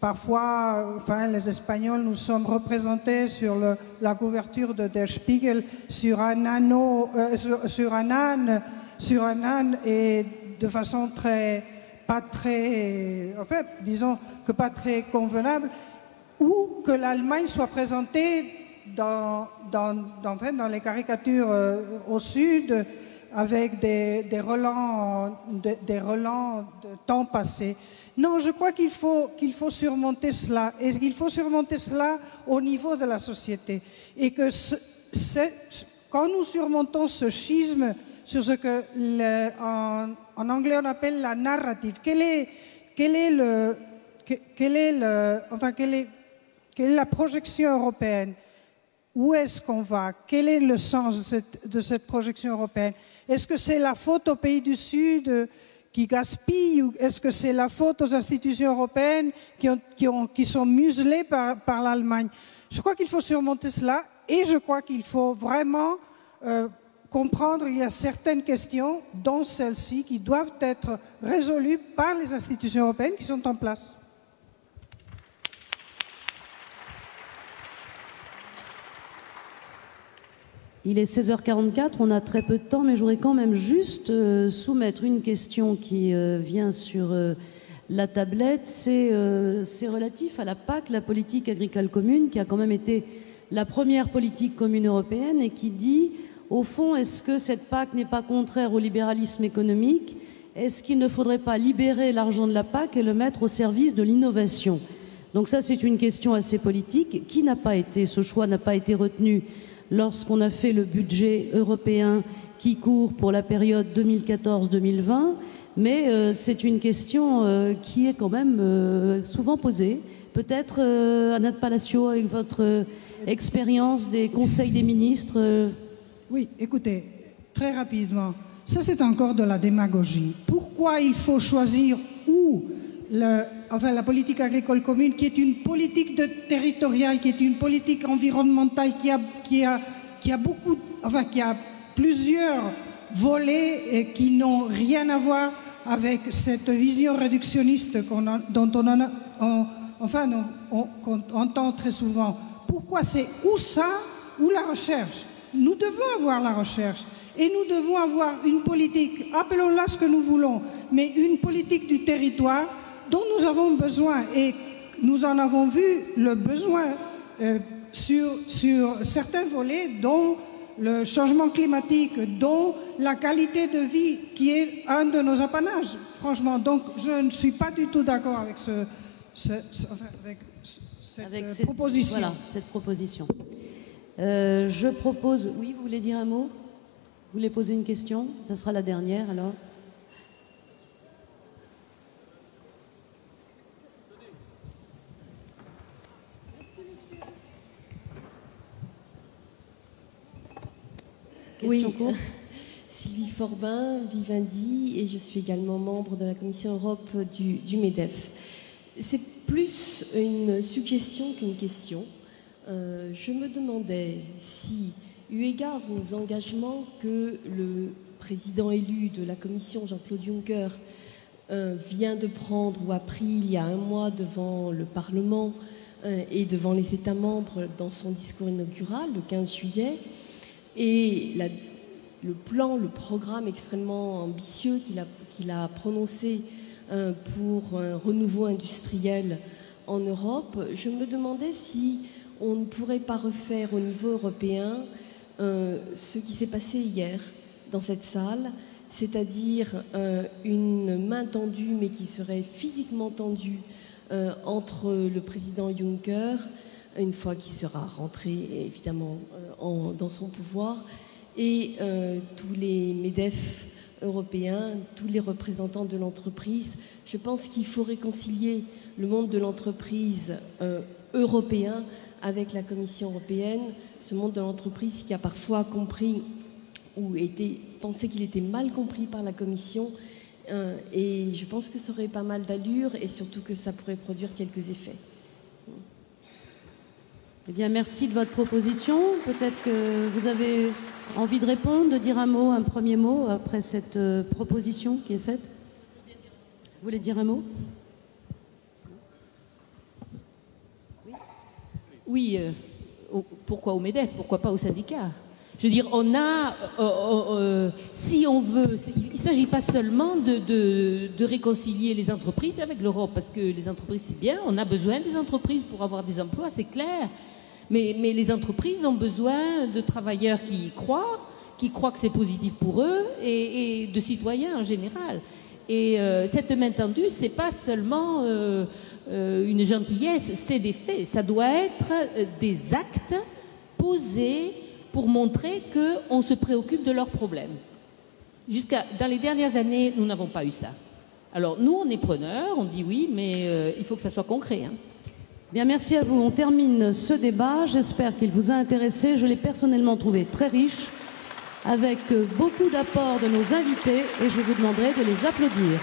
parfois, enfin, les Espagnols, nous sommes représentés sur la couverture de Der Spiegel sur un âne et de façon disons que pas très convenable, ou que l'Allemagne soit présentée dans les caricatures au Sud avec des relents de temps passé. Non, je crois qu'il faut surmonter cela, et qu'il faut surmonter cela au niveau de la société. Et que quand nous surmontons ce schisme sur ce que en anglais on appelle la narrative, quelle est la projection européenne? Où est-ce qu'on va? Quel est le sens de cette projection européenne? Est-ce que c'est la faute aux pays du Sud qui gaspillent, ou est-ce que c'est la faute aux institutions européennes qui sont muselées par l'Allemagne? Je crois qu'il faut surmonter cela, et je crois qu'il faut vraiment comprendre qu'il y a certaines questions, dont celles-ci, qui doivent être résolues par les institutions européennes qui sont en place. Il est 16h44, on a très peu de temps, mais je voudrais quand même juste soumettre une question qui vient sur la tablette. C'est relatif à la PAC, la politique agricole commune, qui a quand même été la première politique commune européenne et qui dit, au fond, est-ce que cette PAC n'est pas contraire au libéralisme économique? Est-ce qu'il ne faudrait pas libérer l'argent de la PAC et le mettre au service de l'innovation? Donc ça, c'est une question assez politique qui n'a pas été, ce choix n'a pas été retenu lorsqu'on a fait le budget européen qui court pour la période 2014-2020, mais c'est une question qui est quand même souvent posée. Peut-être, Anna Palacio, avec votre expérience des conseils des ministres. Oui, écoutez, très rapidement, ça c'est encore de la démagogie. Pourquoi il faut choisir où la politique agricole commune, qui est une politique territoriale, qui est une politique environnementale, qui a plusieurs volets et qui n'ont rien à voir avec cette vision réductionniste qu'on entend très souvent. Pourquoi c'est ou ça ou la recherche? Nous devons avoir la recherche. Et nous devons avoir une politique, appelons-la ce que nous voulons, mais une politique du territoire dont nous avons besoin, et nous en avons vu le besoin sur certains volets, dont le changement climatique, dont la qualité de vie, qui est un de nos apanages, franchement. Donc je ne suis pas du tout d'accord avec cette proposition. Voilà, cette proposition. Je propose... Oui, vous voulez dire un mot? Vous voulez poser une question? Ça sera la dernière, alors. Oui, Sylvie Forbin, Vivendi, et je suis également membre de la Commission Europe du MEDEF. C'est plus une suggestion qu'une question. Je me demandais si, eu égard aux engagements que le président élu de la Commission, Jean-Claude Juncker, vient de prendre ou a pris il y a un mois devant le Parlement et devant les États membres dans son discours inaugural, le 15 juillet, et le programme extrêmement ambitieux qu'il a prononcé pour un renouveau industriel en Europe, je me demandais si on ne pourrait pas refaire au niveau européen ce qui s'est passé hier dans cette salle, c'est-à-dire une main tendue, mais qui serait physiquement tendue entre le président Juncker, une fois qu'il sera rentré évidemment dans son pouvoir, et tous les MEDEF européens, tous les représentants de l'entreprise. Je pense qu'il faut réconcilier le monde de l'entreprise européen avec la Commission européenne, ce monde de l'entreprise qui a parfois compris ou pensé qu'il était mal compris par la Commission. Et je pense que ça aurait pas mal d'allure et surtout que ça pourrait produire quelques effets. Eh bien, merci de votre proposition. Peut-être que vous avez envie de répondre, de dire un mot, un premier mot après cette proposition qui est faite. Vous voulez dire un mot? Oui, pourquoi au MEDEF? Pourquoi pas au syndicat? Je veux dire, on a, si on veut, il ne s'agit pas seulement de réconcilier les entreprises avec l'Europe, parce que les entreprises, c'est bien, on a besoin des entreprises pour avoir des emplois, c'est clair. Mais les entreprises ont besoin de travailleurs qui y croient que c'est positif pour eux, et de citoyens en général. Et cette main tendue, ce n'est pas seulement une gentillesse, c'est des faits. Ça doit être des actes posés pour montrer qu'on se préoccupe de leurs problèmes. Dans les dernières années, nous n'avons pas eu ça. Alors nous, on est preneurs, on dit oui, mais il faut que ça soit concret. Hein. Bien, merci à vous. On termine ce débat. J'espère qu'il vous a intéressé. Je l'ai personnellement trouvé très riche, avec beaucoup d'apports de nos invités, et je vous demanderai de les applaudir.